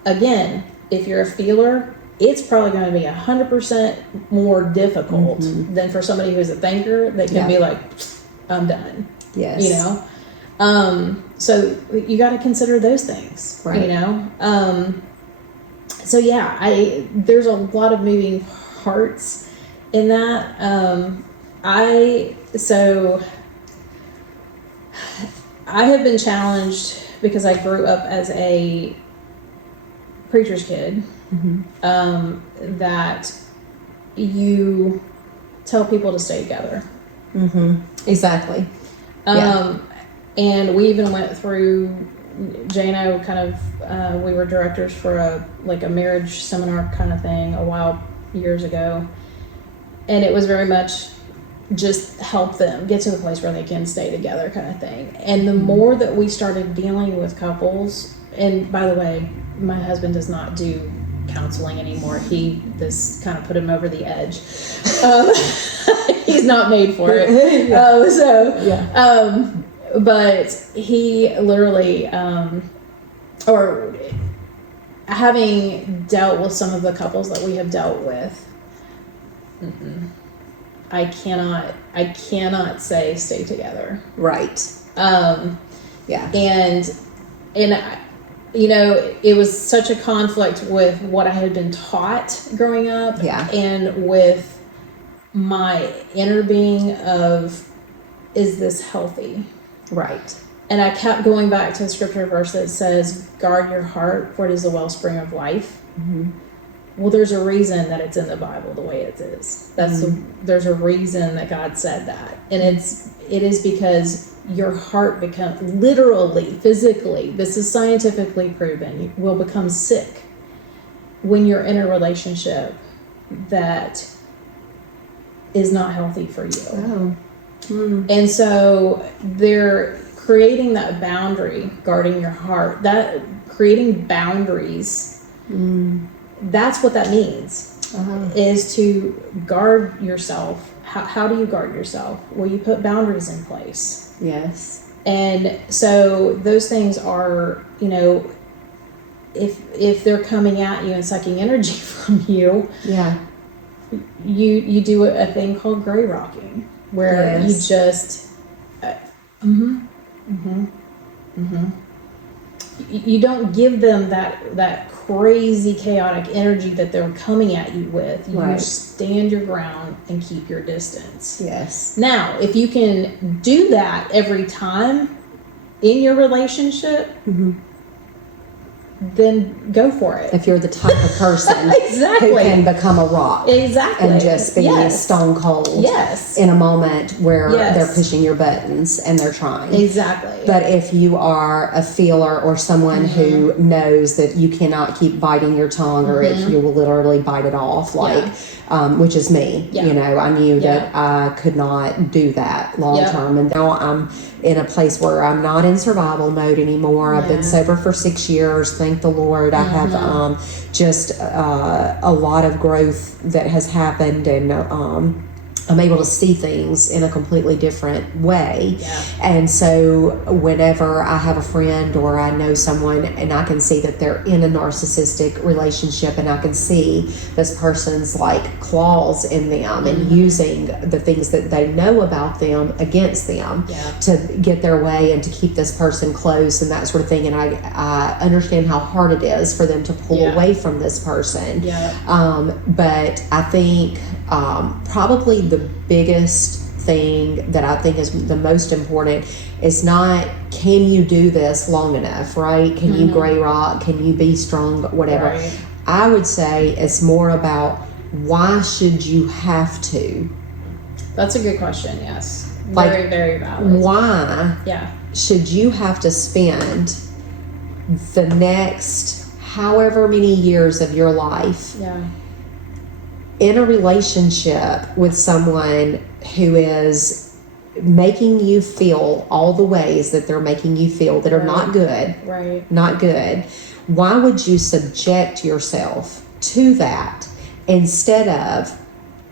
Again, if you're a feeler, it's probably going to be 100% more difficult than for somebody who's a thinker that can be like, I'm done. Yes. You know? So you got to consider those things, right. You know? So yeah, there's a lot of moving parts in that. I have been challenged because I grew up as a preacher's kid. That you tell people to stay together. Exactly. And we even went through, Jay and I kind of, we were directors for a marriage seminar kind of thing years ago. And it was very much just help them get to the place where they can stay together kind of thing. And the more that we started dealing with couples, and by the way, my husband does not do counseling anymore. This kind of put him over the edge. He's not made for it. But he literally, or having dealt with some of the couples that we have dealt with, I cannot say stay together. Right. Yeah. And you know, it was such a conflict with what I had been taught growing up, and with my inner being of, is this healthy? Right. And I kept going back to the scripture verse that says, guard your heart, for it is the wellspring of life. Well, there's a reason that it's in the Bible the way it is. There's a reason that God said that. And it is because your heart becomes, literally, physically, this is scientifically proven, will become sick when you're in a relationship that is not healthy for you. And so they're creating that boundary, guarding your heart, that creating boundaries, that's what that means, is to guard yourself. How do you guard yourself? Well, you put boundaries in place. Yes. And so those things are, you know, if they're coming at you and sucking energy from you, you do a thing called gray rocking, where you just you don't give them that crazy chaotic energy that they're coming at you with. You stand your ground and keep your distance. Yes. Now, if you can do that every time in your relationship, then go for it. If you're the type of person exactly. who can become a rock. Exactly. And just be stone cold in a moment where they're pushing your buttons and they're trying. Exactly. But if you are a feeler or someone who knows that you cannot keep biting your tongue or if you will literally bite it off, which is me, you know, I knew that I could not do that long term. And now I'm in a place where I'm not in survival mode anymore. I've been sober for 6 years. Thank thank the Lord. I have just a lot of growth that has happened, and I'm able to see things in a completely different way. Yeah. And so whenever I have a friend or I know someone and I can see that they're in a narcissistic relationship, and I can see this person's like claws in them and using the things that they know about them against them to get their way and to keep this person close and that sort of thing. And I understand how hard it is for them to pull away from this person. But I think probably the biggest thing that I think is the most important is not, can you do this long enough, right? Can you gray rock? Can you be strong? Whatever. Right. I would say it's more about, why should you have to? That's a good question. Yes. Like, Very, very valid. Why Yeah. should you have to spend the next however many years of your life in a relationship with someone who is making you feel all the ways that they're making you feel that are not good? Right. Not good. Why would you subject yourself to that instead of,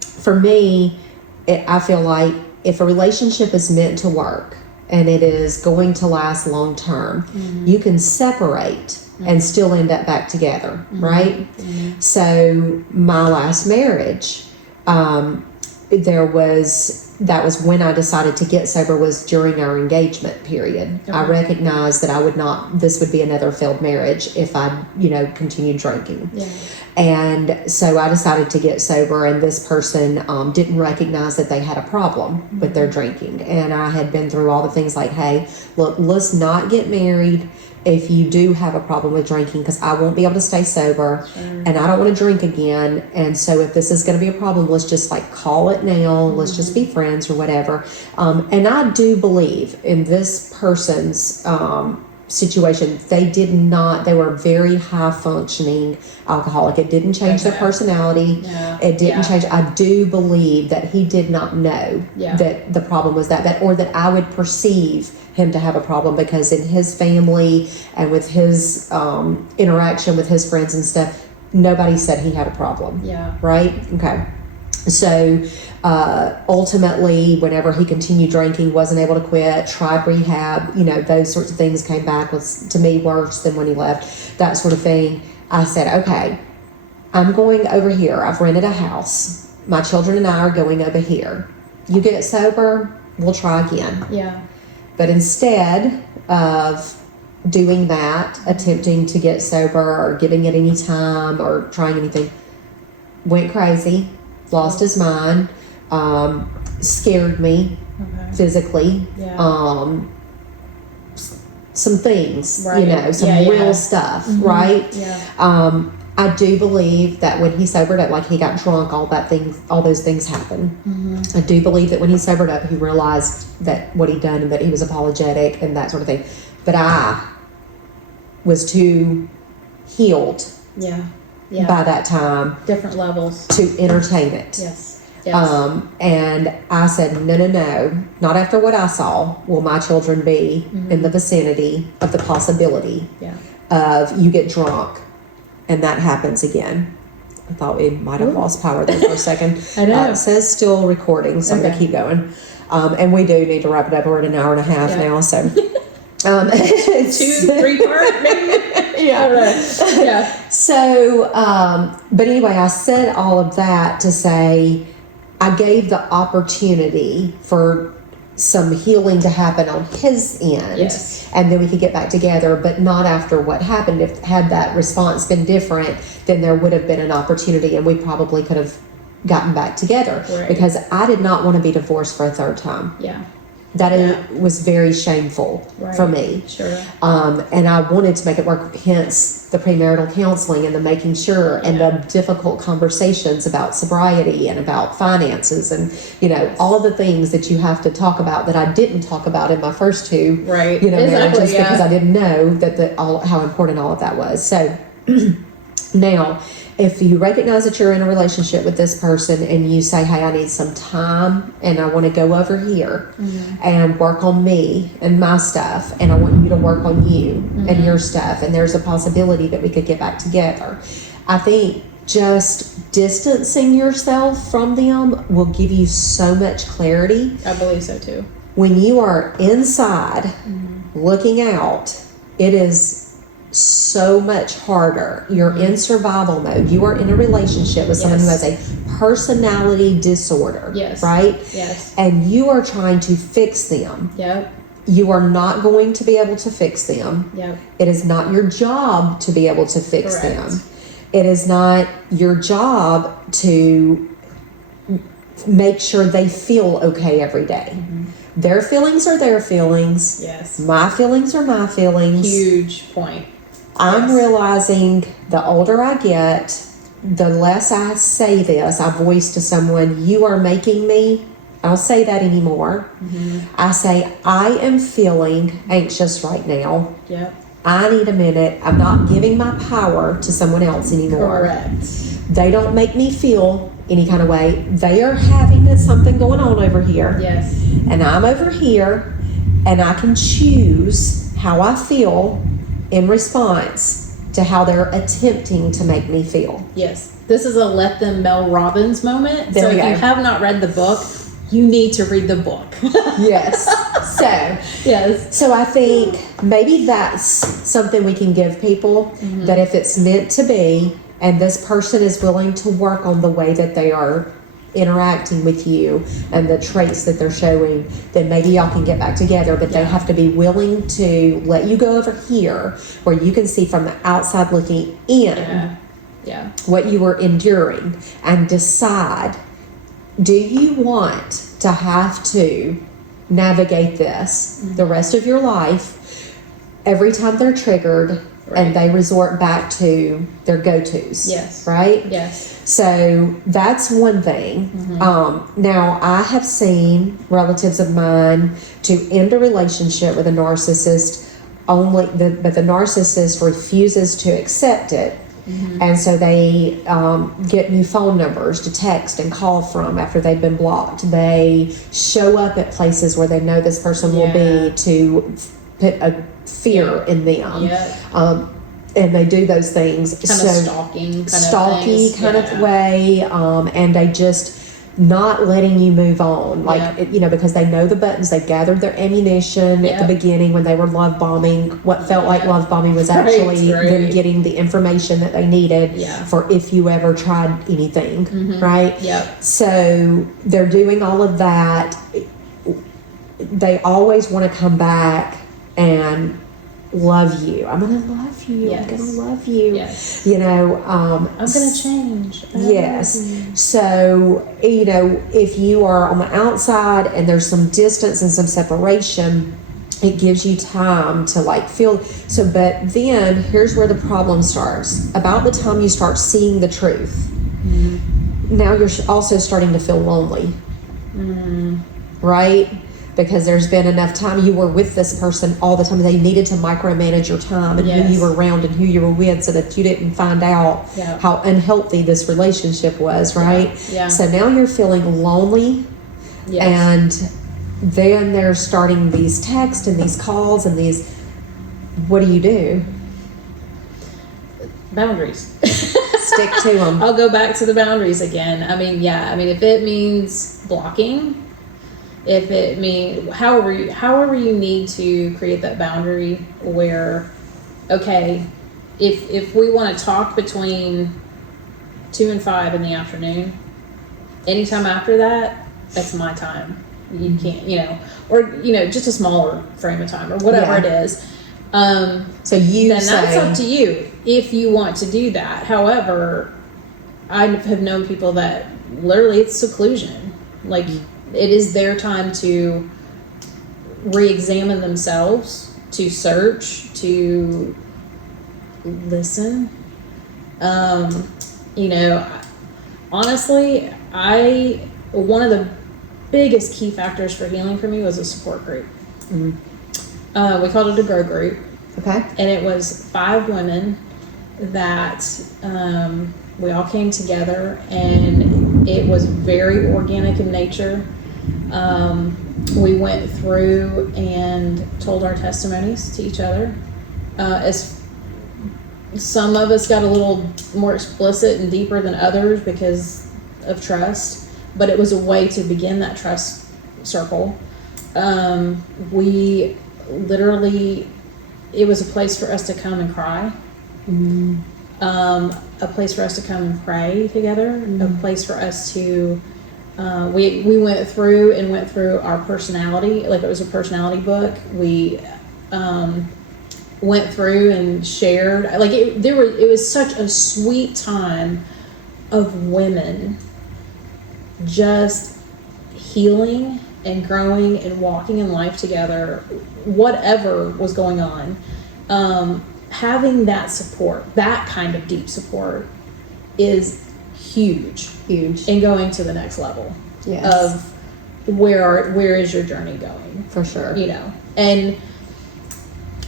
for me, I feel like if a relationship is meant to work and it is going to last long term, you can separate and still end up back together, right? So my last marriage, that was when I decided to get sober, was during our engagement period. I recognized that this would be another failed marriage if I, continued drinking. And so I decided to get sober, and this person didn't recognize that they had a problem with their drinking. And I had been through all the things like, hey, look, let's not get married if you do have a problem with drinking, because I won't be able to stay sober and I don't want to drink again. And so if this is going to be a problem, let's just like call it now. Let's just be friends or whatever. And I do believe in this person's situation, they were very high functioning alcoholic. It didn't change their personality. It didn't change. I do believe that he did not know that the problem was that bad, or that I would perceive him to have a problem, because in his family and with his interaction with his friends and stuff, nobody said he had a problem. Right? Okay. So ultimately, whenever he continued drinking, wasn't able to quit, tried rehab, those sorts of things came back, was to me worse than when he left, that sort of thing. I said, okay, I'm going over here. I've rented a house. My children and I are going over here. You get sober, we'll try again. But instead of doing that, attempting to get sober or giving it any time or trying anything, went crazy, lost his mind, scared me physically, some things, some real stuff, right? I do believe that when he sobered up, like he got drunk, all those things happened. I do believe that when he sobered up, he realized that what he'd done and that he was apologetic and that sort of thing. But I was too healed by that time. Different levels. To entertain it. Yes. And I said, no, not after what I saw will my children be in the vicinity of the possibility of you get drunk and that happens again. I thought we might have lost power there for a second. I know. It says still recording, so I'm going to keep going. And we do need to wrap it up. We're at an hour and a half now, so. 2-3 part, maybe? So, but anyway, I said all of that to say I gave the opportunity for some healing to happen on his end, and then we could get back together, but not after what happened. If had that response been different, then there would have been an opportunity, and we probably could have gotten back together, because I did not want to be divorced for a third time. That was very shameful for me. And I wanted to make it work, hence the premarital counseling and the making sure and the difficult conversations about sobriety and about finances and, all of the things that you have to talk about that I didn't talk about in my first two, marriages, because I didn't know that how important all of that was. So Now, if you recognize that you're in a relationship with this person and you say, hey, I need some time and I want to go over here and work on me and my stuff, and I want you to work on you and your stuff, and there's a possibility that we could get back together, I think just distancing yourself from them will give you so much clarity. I believe so too. When you are inside looking out, it is so much harder. You're in survival mode. You are in a relationship with someone who has a personality disorder. Yes. Right? Yes. And you are trying to fix them. Yep. You are not going to be able to fix them. Yep. It is not your job to be able to fix Correct. them. It is not your job to make sure they feel okay every day. Their feelings are their feelings. Yes. My feelings are my feelings. Huge point. I'm Yes. realizing the older I get, the less I say this, I voice to someone, you are making me. I don't say that anymore. I say, I am feeling anxious right now. Yep. I need a minute. I'm not giving my power to someone else anymore. Correct. They don't make me feel any kind of way. They are having something going on over here. Yes. And I'm over here, and I can choose how I feel in response to how they're attempting to make me feel. Yes. This is a Let Them Mel Robbins moment. There so we if go. you have not read the book, you need to read the book. Yes. Yes. So I think maybe that's something we can give people, that if it's meant to be, and this person is willing to work on the way that they are interacting with you and the traits that they're showing, then maybe y'all can get back together. But they have to be willing to let you go over here where you can see from the outside looking in what you were enduring, and decide, do you want to have to navigate this the rest of your life every time they're triggered and they resort back to their go-tos? Yes. Right? Yes. So that's one thing. Now, I have seen relatives of mine to end a relationship with a narcissist but the narcissist refuses to accept it. And so they get new phone numbers to text and call from after they've been blocked. They show up at places where they know this person will be to put a fear in them. And they do those things. Kind of stalking kind of way. And they just not letting you move on. Because they know the buttons. They gathered their ammunition at the beginning when they were love bombing. What felt like love bombing was actually them getting the information that they needed for if you ever tried anything. Right? So they're doing all of that. They always want to come back and love you. I'm gonna love you. I'm gonna love you. I'm gonna change. So if you are on the outside and there's some distance and some separation, it gives you time to feel. So, but then here's where the problem starts. About the time you start seeing the truth, now you're also starting to feel lonely, right? Because there's been enough time you were with this person all the time. They needed to micromanage your time and who you were around and who you were with, so that you didn't find out how unhealthy this relationship was, right? So now you're feeling lonely, and then they're starting these texts and these calls and these. What do? Boundaries. Stick to them. I'll go back to the boundaries again. If it means blocking, if it means however you need to create that boundary where, okay, if we want to talk between 2 and 5 in the afternoon, anytime after that, that's my time. You can't, or just a smaller frame of time or whatever it is. So then that's up to you if you want to do that. However, I have known people that literally it's seclusion. It is their time to re-examine themselves, to search, to listen. Honestly, one of the biggest key factors for healing for me was a support group. We called it a grow group. Okay. And it was 5 women that we all came together, and it was very organic in nature. We went through and told our testimonies to each other. As some of us got a little more explicit and deeper than others because of trust, but it was a way to begin that trust circle. We literally, it was a place for us to come and cry. A place for us to come and pray together. A place for us to we went through our personality, like it was a personality book. We went through and shared, like it was such a sweet time of women just healing and growing and walking in life together, whatever was going on. Having that support, that kind of deep support, is huge in going to the next level. Yes. Of where is your journey going, for sure. And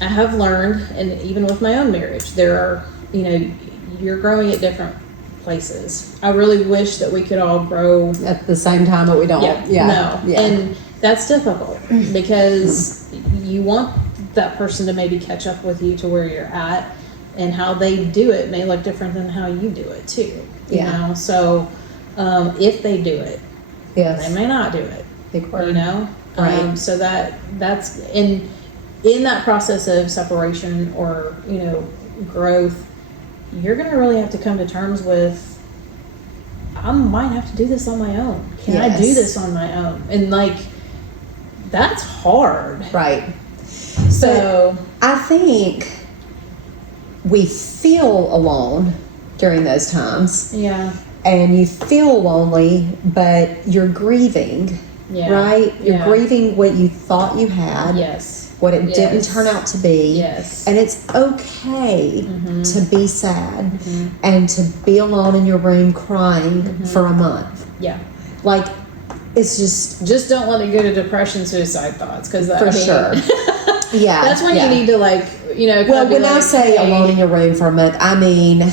I have learned, and even with my own marriage, there are, you're growing at different places. I really wish that we could all grow at the same time, but we don't. And that's difficult because you want that person to maybe catch up with you to where you're at, and how they do it may look different than how you do it too. You know, so if they do it, they may not do it. Big word. Right. So that's in that process of separation or growth, you're gonna really have to come to terms with, I might have to do this on my own. Can I do this on my own? And that's hard. Right. So I think we feel alone during those times. Yeah. And you feel lonely, but you're grieving. Yeah. Right? You're grieving what you thought you had. Yes. What it didn't turn out to be. Yes. And it's okay to be sad and to be alone in your room crying for a month. Yeah. It's just don't let it go to depression, suicide thoughts, because sure. Yeah. That's when you need to well, when I say alone in your room for a month, I mean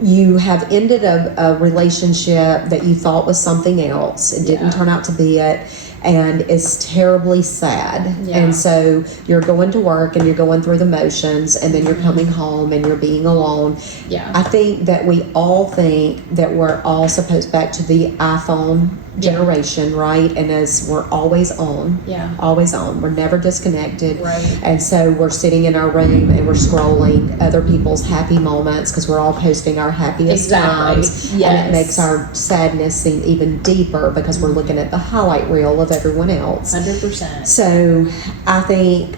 you have ended a relationship that you thought was something else. It didn't turn out to be it, and it's terribly sad. Yeah. And so you're going to work and you're going through the motions, and then you're coming home and you're being alone. Yeah. I think that we all think that we're all supposed, back to the iPhone generation, right? And as we're always on, always on, we're never disconnected, right? And so we're sitting in our room and we're scrolling other people's happy moments because we're all posting our happiest times, and it makes our sadness seem even deeper because we're looking at the highlight reel of everyone else. 100%. So I think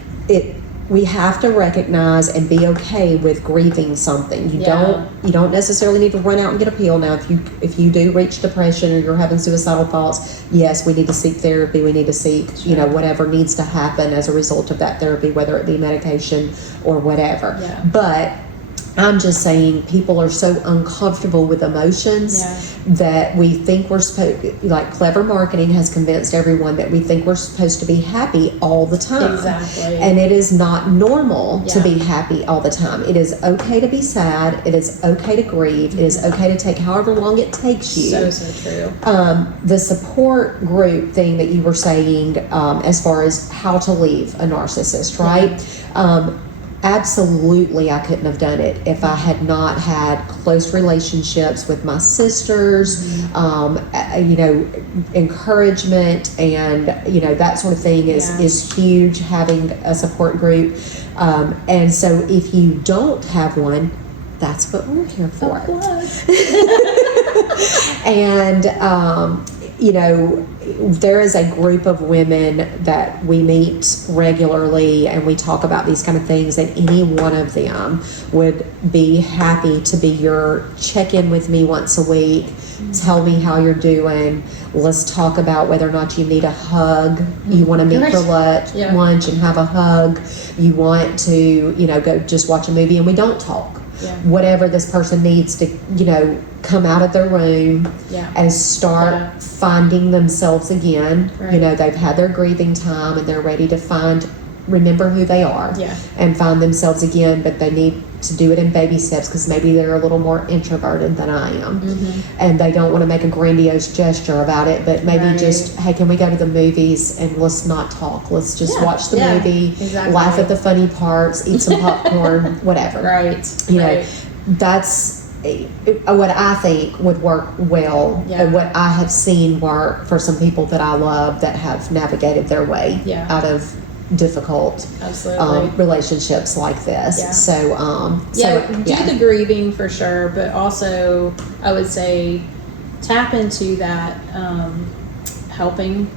we have to recognize and be okay with grieving something. You don't necessarily need to run out and get a pill. Now, if you do reach depression or you're having suicidal thoughts, yes, we need to seek therapy. We need to seek, whatever needs to happen as a result of that therapy, whether it be medication or whatever. Yeah. But I'm just saying, people are so uncomfortable with emotions that we think we're supposed, clever marketing has convinced everyone that we think we're supposed to be happy all the time. Exactly. And it is not normal to be happy all the time. It is okay to be sad. It is okay to grieve. It is okay to take however long it takes you. So true. The support group thing that you were saying, as far as how to leave a narcissist, right? Absolutely, I couldn't have done it if I had not had close relationships with my sisters, encouragement, and that sort of thing is huge, having a support group. And so if you don't have one, that's what we're here for. And there is a group of women that we meet regularly, and we talk about these kind of things, and any one of them would be happy to be your check-in with me once a week. Tell me how you're doing. Let's talk about whether or not you need a hug. You want to meet for lunch and have a hug. You want to, go just watch a movie and we don't talk. Whatever this person needs to, come out of their room and start finding themselves again. Right. They've had their grieving time and they're ready to find remember who they are Yeah. and find themselves again, but they need to do it in baby steps because maybe they're a little more introverted than I am. And they don't want to make a grandiose gesture about it, but maybe just, hey, can we go to the movies and let's not talk? Let's just watch the movie, laugh at the funny parts, eat some popcorn, whatever. You know, that's what I think would work well, and what I have seen work for some people that I love that have navigated their way out of difficult relationships like this. So do the grieving for sure, but also I would say tap into that helping.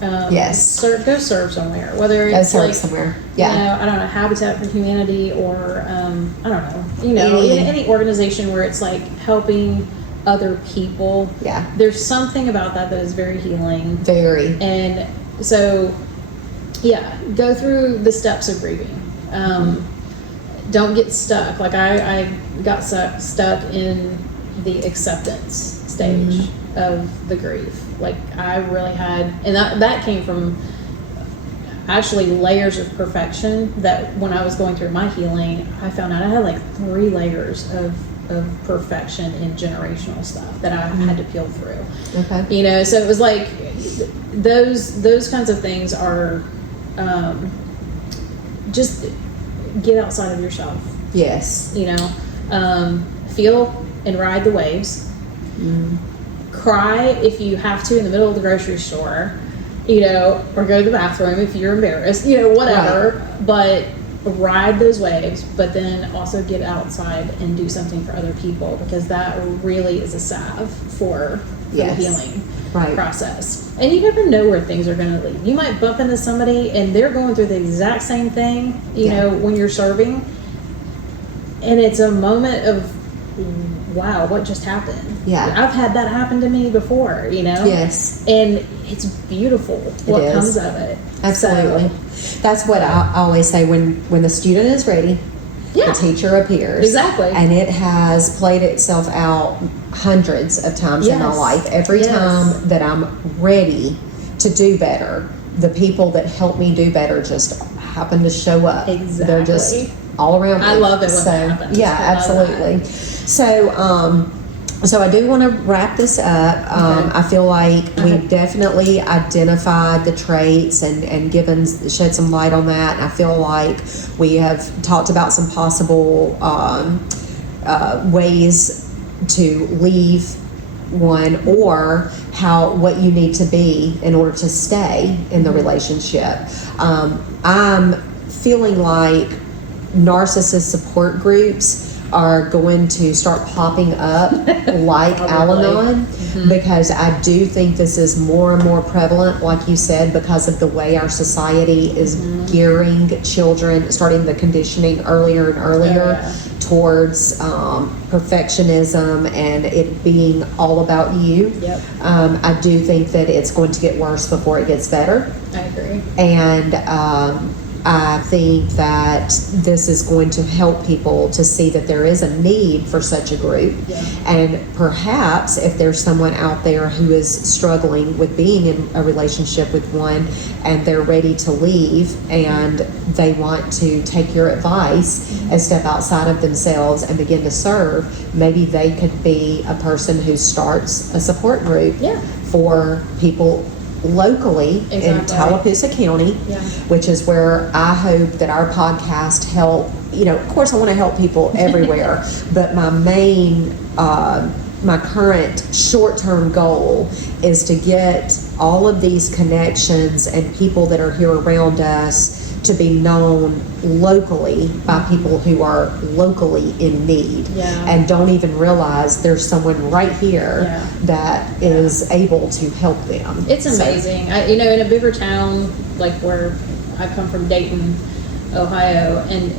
Go serve somewhere, whether it's somewhere. You know, I don't know, Habitat for Humanity or I don't know, you know, any organization where it's like helping other people. There's something about that is very healing. And so go through the steps of grieving. Don't get stuck. Like I got stuck in the acceptance stage of the grief. Like I really had, and that came from actually layers of perfection that when I was going through my healing, I found out I had like 3 layers of perfection in generational stuff that I had to peel through. You know, so it was like those kinds of things are just get outside of yourself. You know, feel and ride the waves. Cry if you have to in the middle of the grocery store, you know, or go to the bathroom if you're embarrassed, you know, whatever. But ride those waves, but then also get outside and do something for other people, because that really is a salve for the healing process. And you never know where things are going to lead. You might bump into somebody and they're going through the exact same thing, you know, when you're serving, and it's a moment of, wow, what just happened? I've had that happen to me before, you know? And it's beautiful what comes of it. Absolutely. That's what I always say when the student is ready, the teacher appears. And it has played itself out hundreds of times in my life. Every time that I'm ready to do better, the people that help me do better just happen to show up. They're just all around me. I love it when that happens. Absolutely. So I do want to wrap this up. I feel like we've definitely identified the traits and shed some light on that. And I feel like we have talked about some possible ways to leave one, or what you need to be in order to stay in the relationship. I'm feeling like narcissist support groups are going to start popping up like Al-Anon, because I do think this is more and more prevalent, like you said, because of the way our society is gearing children, starting the conditioning earlier and earlier towards perfectionism and it being all about you. I do think that it's going to get worse before it gets better. I agree. And I think that this is going to help people to see that there is a need for such a group. And perhaps if there's someone out there who is struggling with being in a relationship with one and they're ready to leave and they want to take your advice and step outside of themselves and begin to serve, maybe they could be a person who starts a support group for people locally in Tallapoosa County, which is where I hope that our podcast help. You know, of course I want to help people everywhere, but my main my current short-term goal is to get all of these connections and people that are here around us to be known locally by people who are locally in need and don't even realize there's someone right here that is able to help them. It's amazing. You know, in a bigger town like where I come from, Dayton, Ohio, and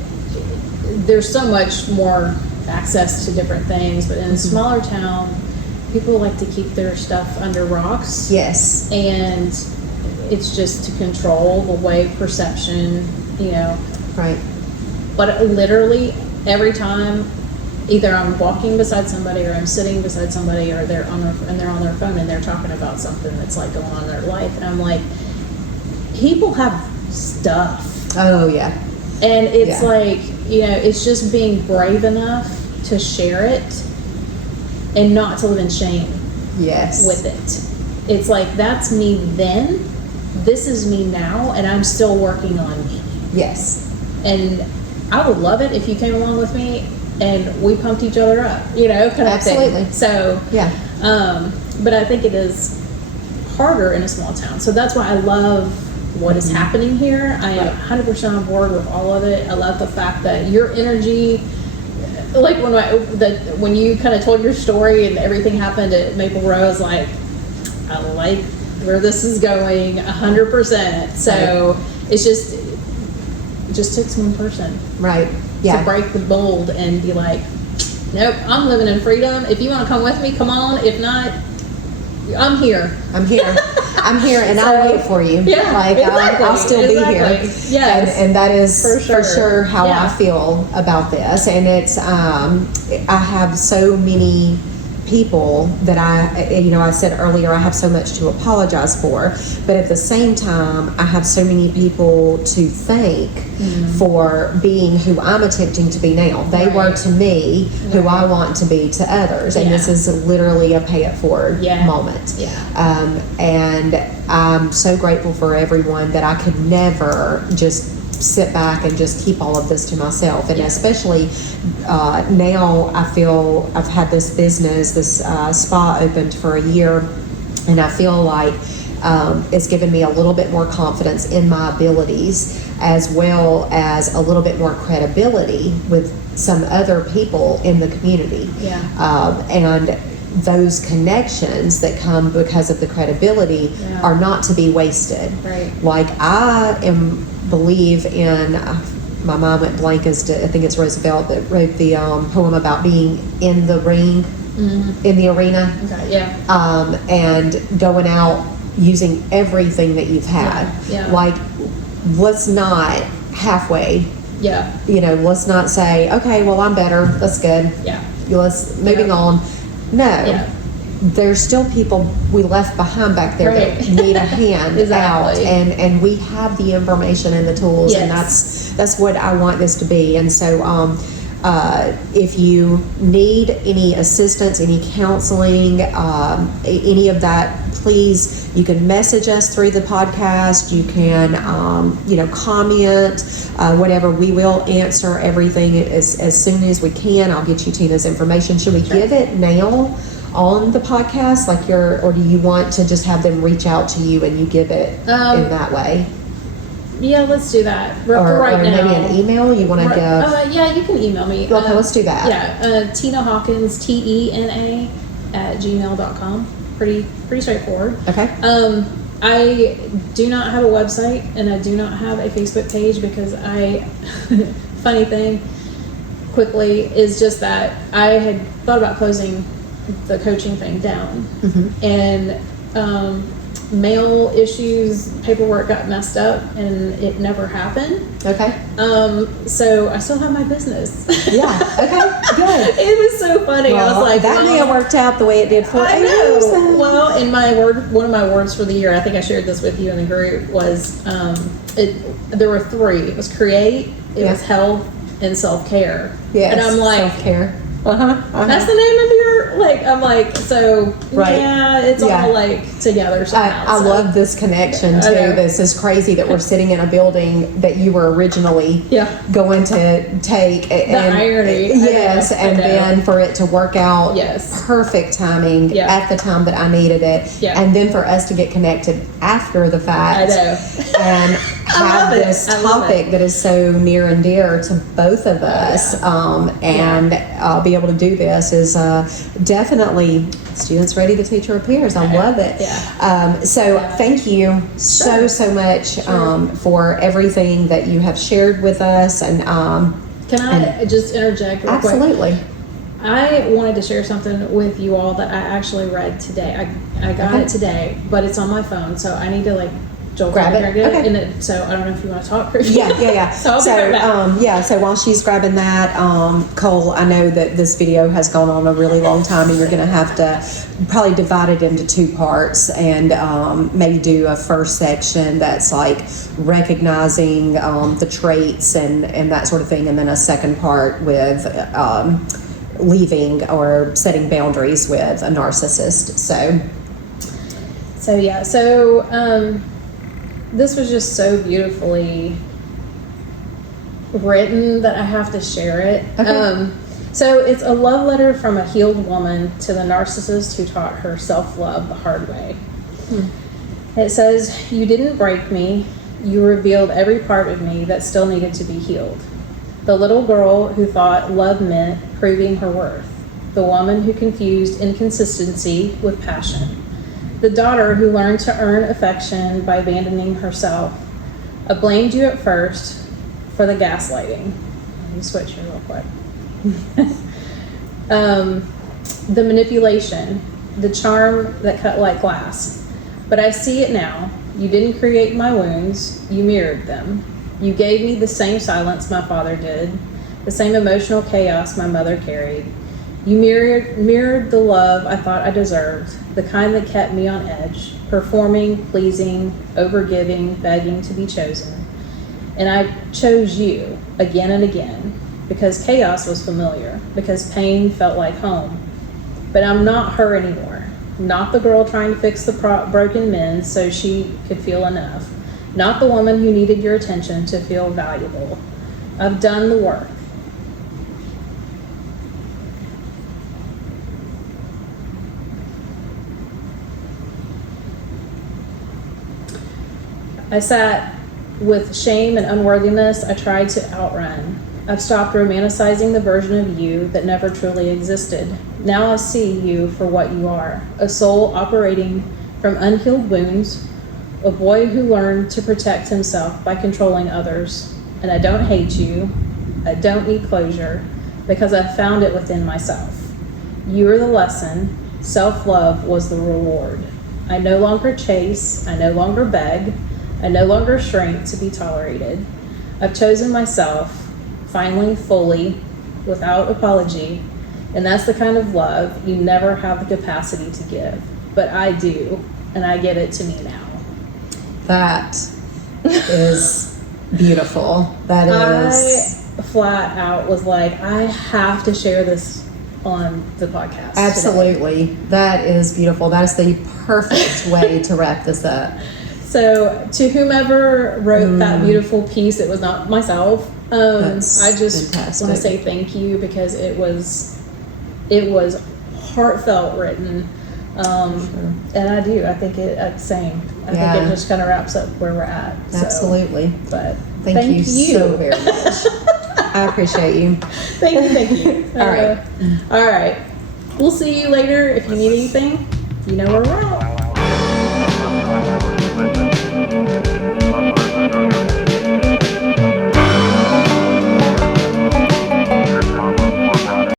there's so much more access to different things, but in a smaller town, people like to keep their stuff under rocks. And it's just to control the wave perception, you know. But literally every time, either I'm walking beside somebody or I'm sitting beside somebody or they're on their phone and they're talking about something that's like going on in their life, and I'm like, people have stuff. Oh, yeah. And it's Yeah. like, it's just being brave enough to share it and not to live in shame Yes. with it. It's like, that's me then, this is me now, and I'm still working on me. Yes. And I would love it if you came along with me and we pumped each other up, kind of Absolutely. thing. So, Yeah. but I think it is harder in a small town. So that's why I love what is happening here. I am 100% on board with all of it. I love the fact that your energy, like when you kind of told your story and everything happened at Maple Rose, like, I like where this is going 100%. So it's just, it just takes one person. Right. Yeah. To break the mold and be like, nope, I'm living in freedom. If you want to come with me, come on. If not, I'm here. I'm here. I'm here, and I'll wait for you. Yeah, like I'll still be here. Yes, and that is for sure how I feel about this. And it's I have so many people that I said earlier, I have so much to apologize for, but at the same time I have so many people to thank for being who I'm attempting to be now. They were to me who I want to be to others, and this is literally a pay it forward moment. And I'm so grateful for everyone that I could never just sit back and just keep all of this to myself. And especially now I feel I've had this business, this spa opened for a year, and I feel like it's given me a little bit more confidence in my abilities, as well as a little bit more credibility with some other people in the community. And those connections that come because of the credibility are not to be wasted. Like I believe in, my mind went blank as to, I think it's Roosevelt that wrote the poem about being in the ring, in the arena, and going out using everything that you've had. Like, let's not halfway, let's not say, okay, well, I'm better, that's good, let's moving on. No, there's still people we left behind back there that need a hand out, and we have the information and the tools, and that's what I want this to be. And so if you need any assistance, any counseling, any of that, please, you can message us through the podcast. You can comment, whatever. We will answer everything as soon as we can. I'll get you Tina's information. Should we give it now on the podcast, or do you want to just have them reach out to you and you give it in that way? Yeah, let's do that. Or now. Maybe an email you want to give? Yeah, you can email me. Okay, let's do that. Yeah, Tina Hawkins, TENA @gmail.com. Pretty straightforward. Okay. I do not have a website, and I do not have a Facebook page because funny thing, quickly, is just that I had thought about closing the coaching thing down, and mail issues, paperwork got messed up, and it never happened. Okay. So I still have my business. Yeah. Okay. Good. It was so funny. Well, I was like, that may have worked out the way it did for I you. know. Well, in one of my words for the year, I think I shared this with you in the group, was there were 3. It was create, it was health, and self-care. Yes. And I'm like, self-care. That's the name of your, I'm like, so it's all like together somehow. I love this connection too. This is crazy that we're sitting in a building that you were originally going to take. The irony. Yes, and then for it to work out perfect timing at the time that I needed it. And then for us to get connected after the fact. I know. And have this topic that is so near and dear to both of us. And I'll be able to do this is definitely students ready, the teacher appears. I love it. So thank you so much for everything that you have shared with us. And can I just interject real absolutely quick? I wanted to share something with you all that I actually read today. I got it today, but it's on my phone, so I need to Joel Grab can it? get Okay. and so I don't know if you want to talk. Or Yeah. So I'll be right back. So while she's grabbing that, Cole, I know that this video has gone on a really long time, and you're going to have to probably divide it into 2 parts, and maybe do a first section that's like recognizing the traits and that sort of thing, and then a second part with leaving or setting boundaries with a narcissist. So this was just so beautifully written that I have to share it. Okay. So it's a love letter from a healed woman to the narcissist who taught her self-love the hard way. It says, "You didn't break me. You revealed every part of me that still needed to be healed. The little girl who thought love meant proving her worth. The woman who confused inconsistency with passion. The daughter who learned to earn affection by abandoning herself. I blamed you at first for the gaslighting." Let me switch here real quick. The manipulation, the charm that cut like glass. But I see it now. You didn't create my wounds, you mirrored them. You gave me the same silence my father did, the same emotional chaos my mother carried. You mirrored the love I thought I deserved, the kind that kept me on edge, performing, pleasing, overgiving, begging to be chosen. And I chose you again and again because chaos was familiar, because pain felt like home. But I'm not her anymore. Not the girl trying to fix the broken men so she could feel enough. Not the woman who needed your attention to feel valuable. I've done the work. I sat with shame and unworthiness I tried to outrun. I've stopped romanticizing the version of you that never truly existed. Now I see you for what you are, a soul operating from unhealed wounds, a boy who learned to protect himself by controlling others. And I don't hate you. I don't need closure because I found it within myself. You are the lesson. Self-love was the reward. I no longer chase. I no longer beg. I no longer shrink to be tolerated. I've chosen myself, finally, fully, without apology, and that's the kind of love you never have the capacity to give. But I do, and I give it to me now. That is beautiful. That is... I flat out was like, I have to share this on the podcast. Absolutely. Today. That is beautiful. That is the perfect way to wrap this up. So to whomever wrote that beautiful piece, it was not myself. I just want to say thank you because it was heartfelt written. And I think it same. I think it just kind of wraps up where we're at. Absolutely. So, but thank you so very much. I appreciate you. Thank you. All right. We'll see you later. If you need anything, you know where we're at.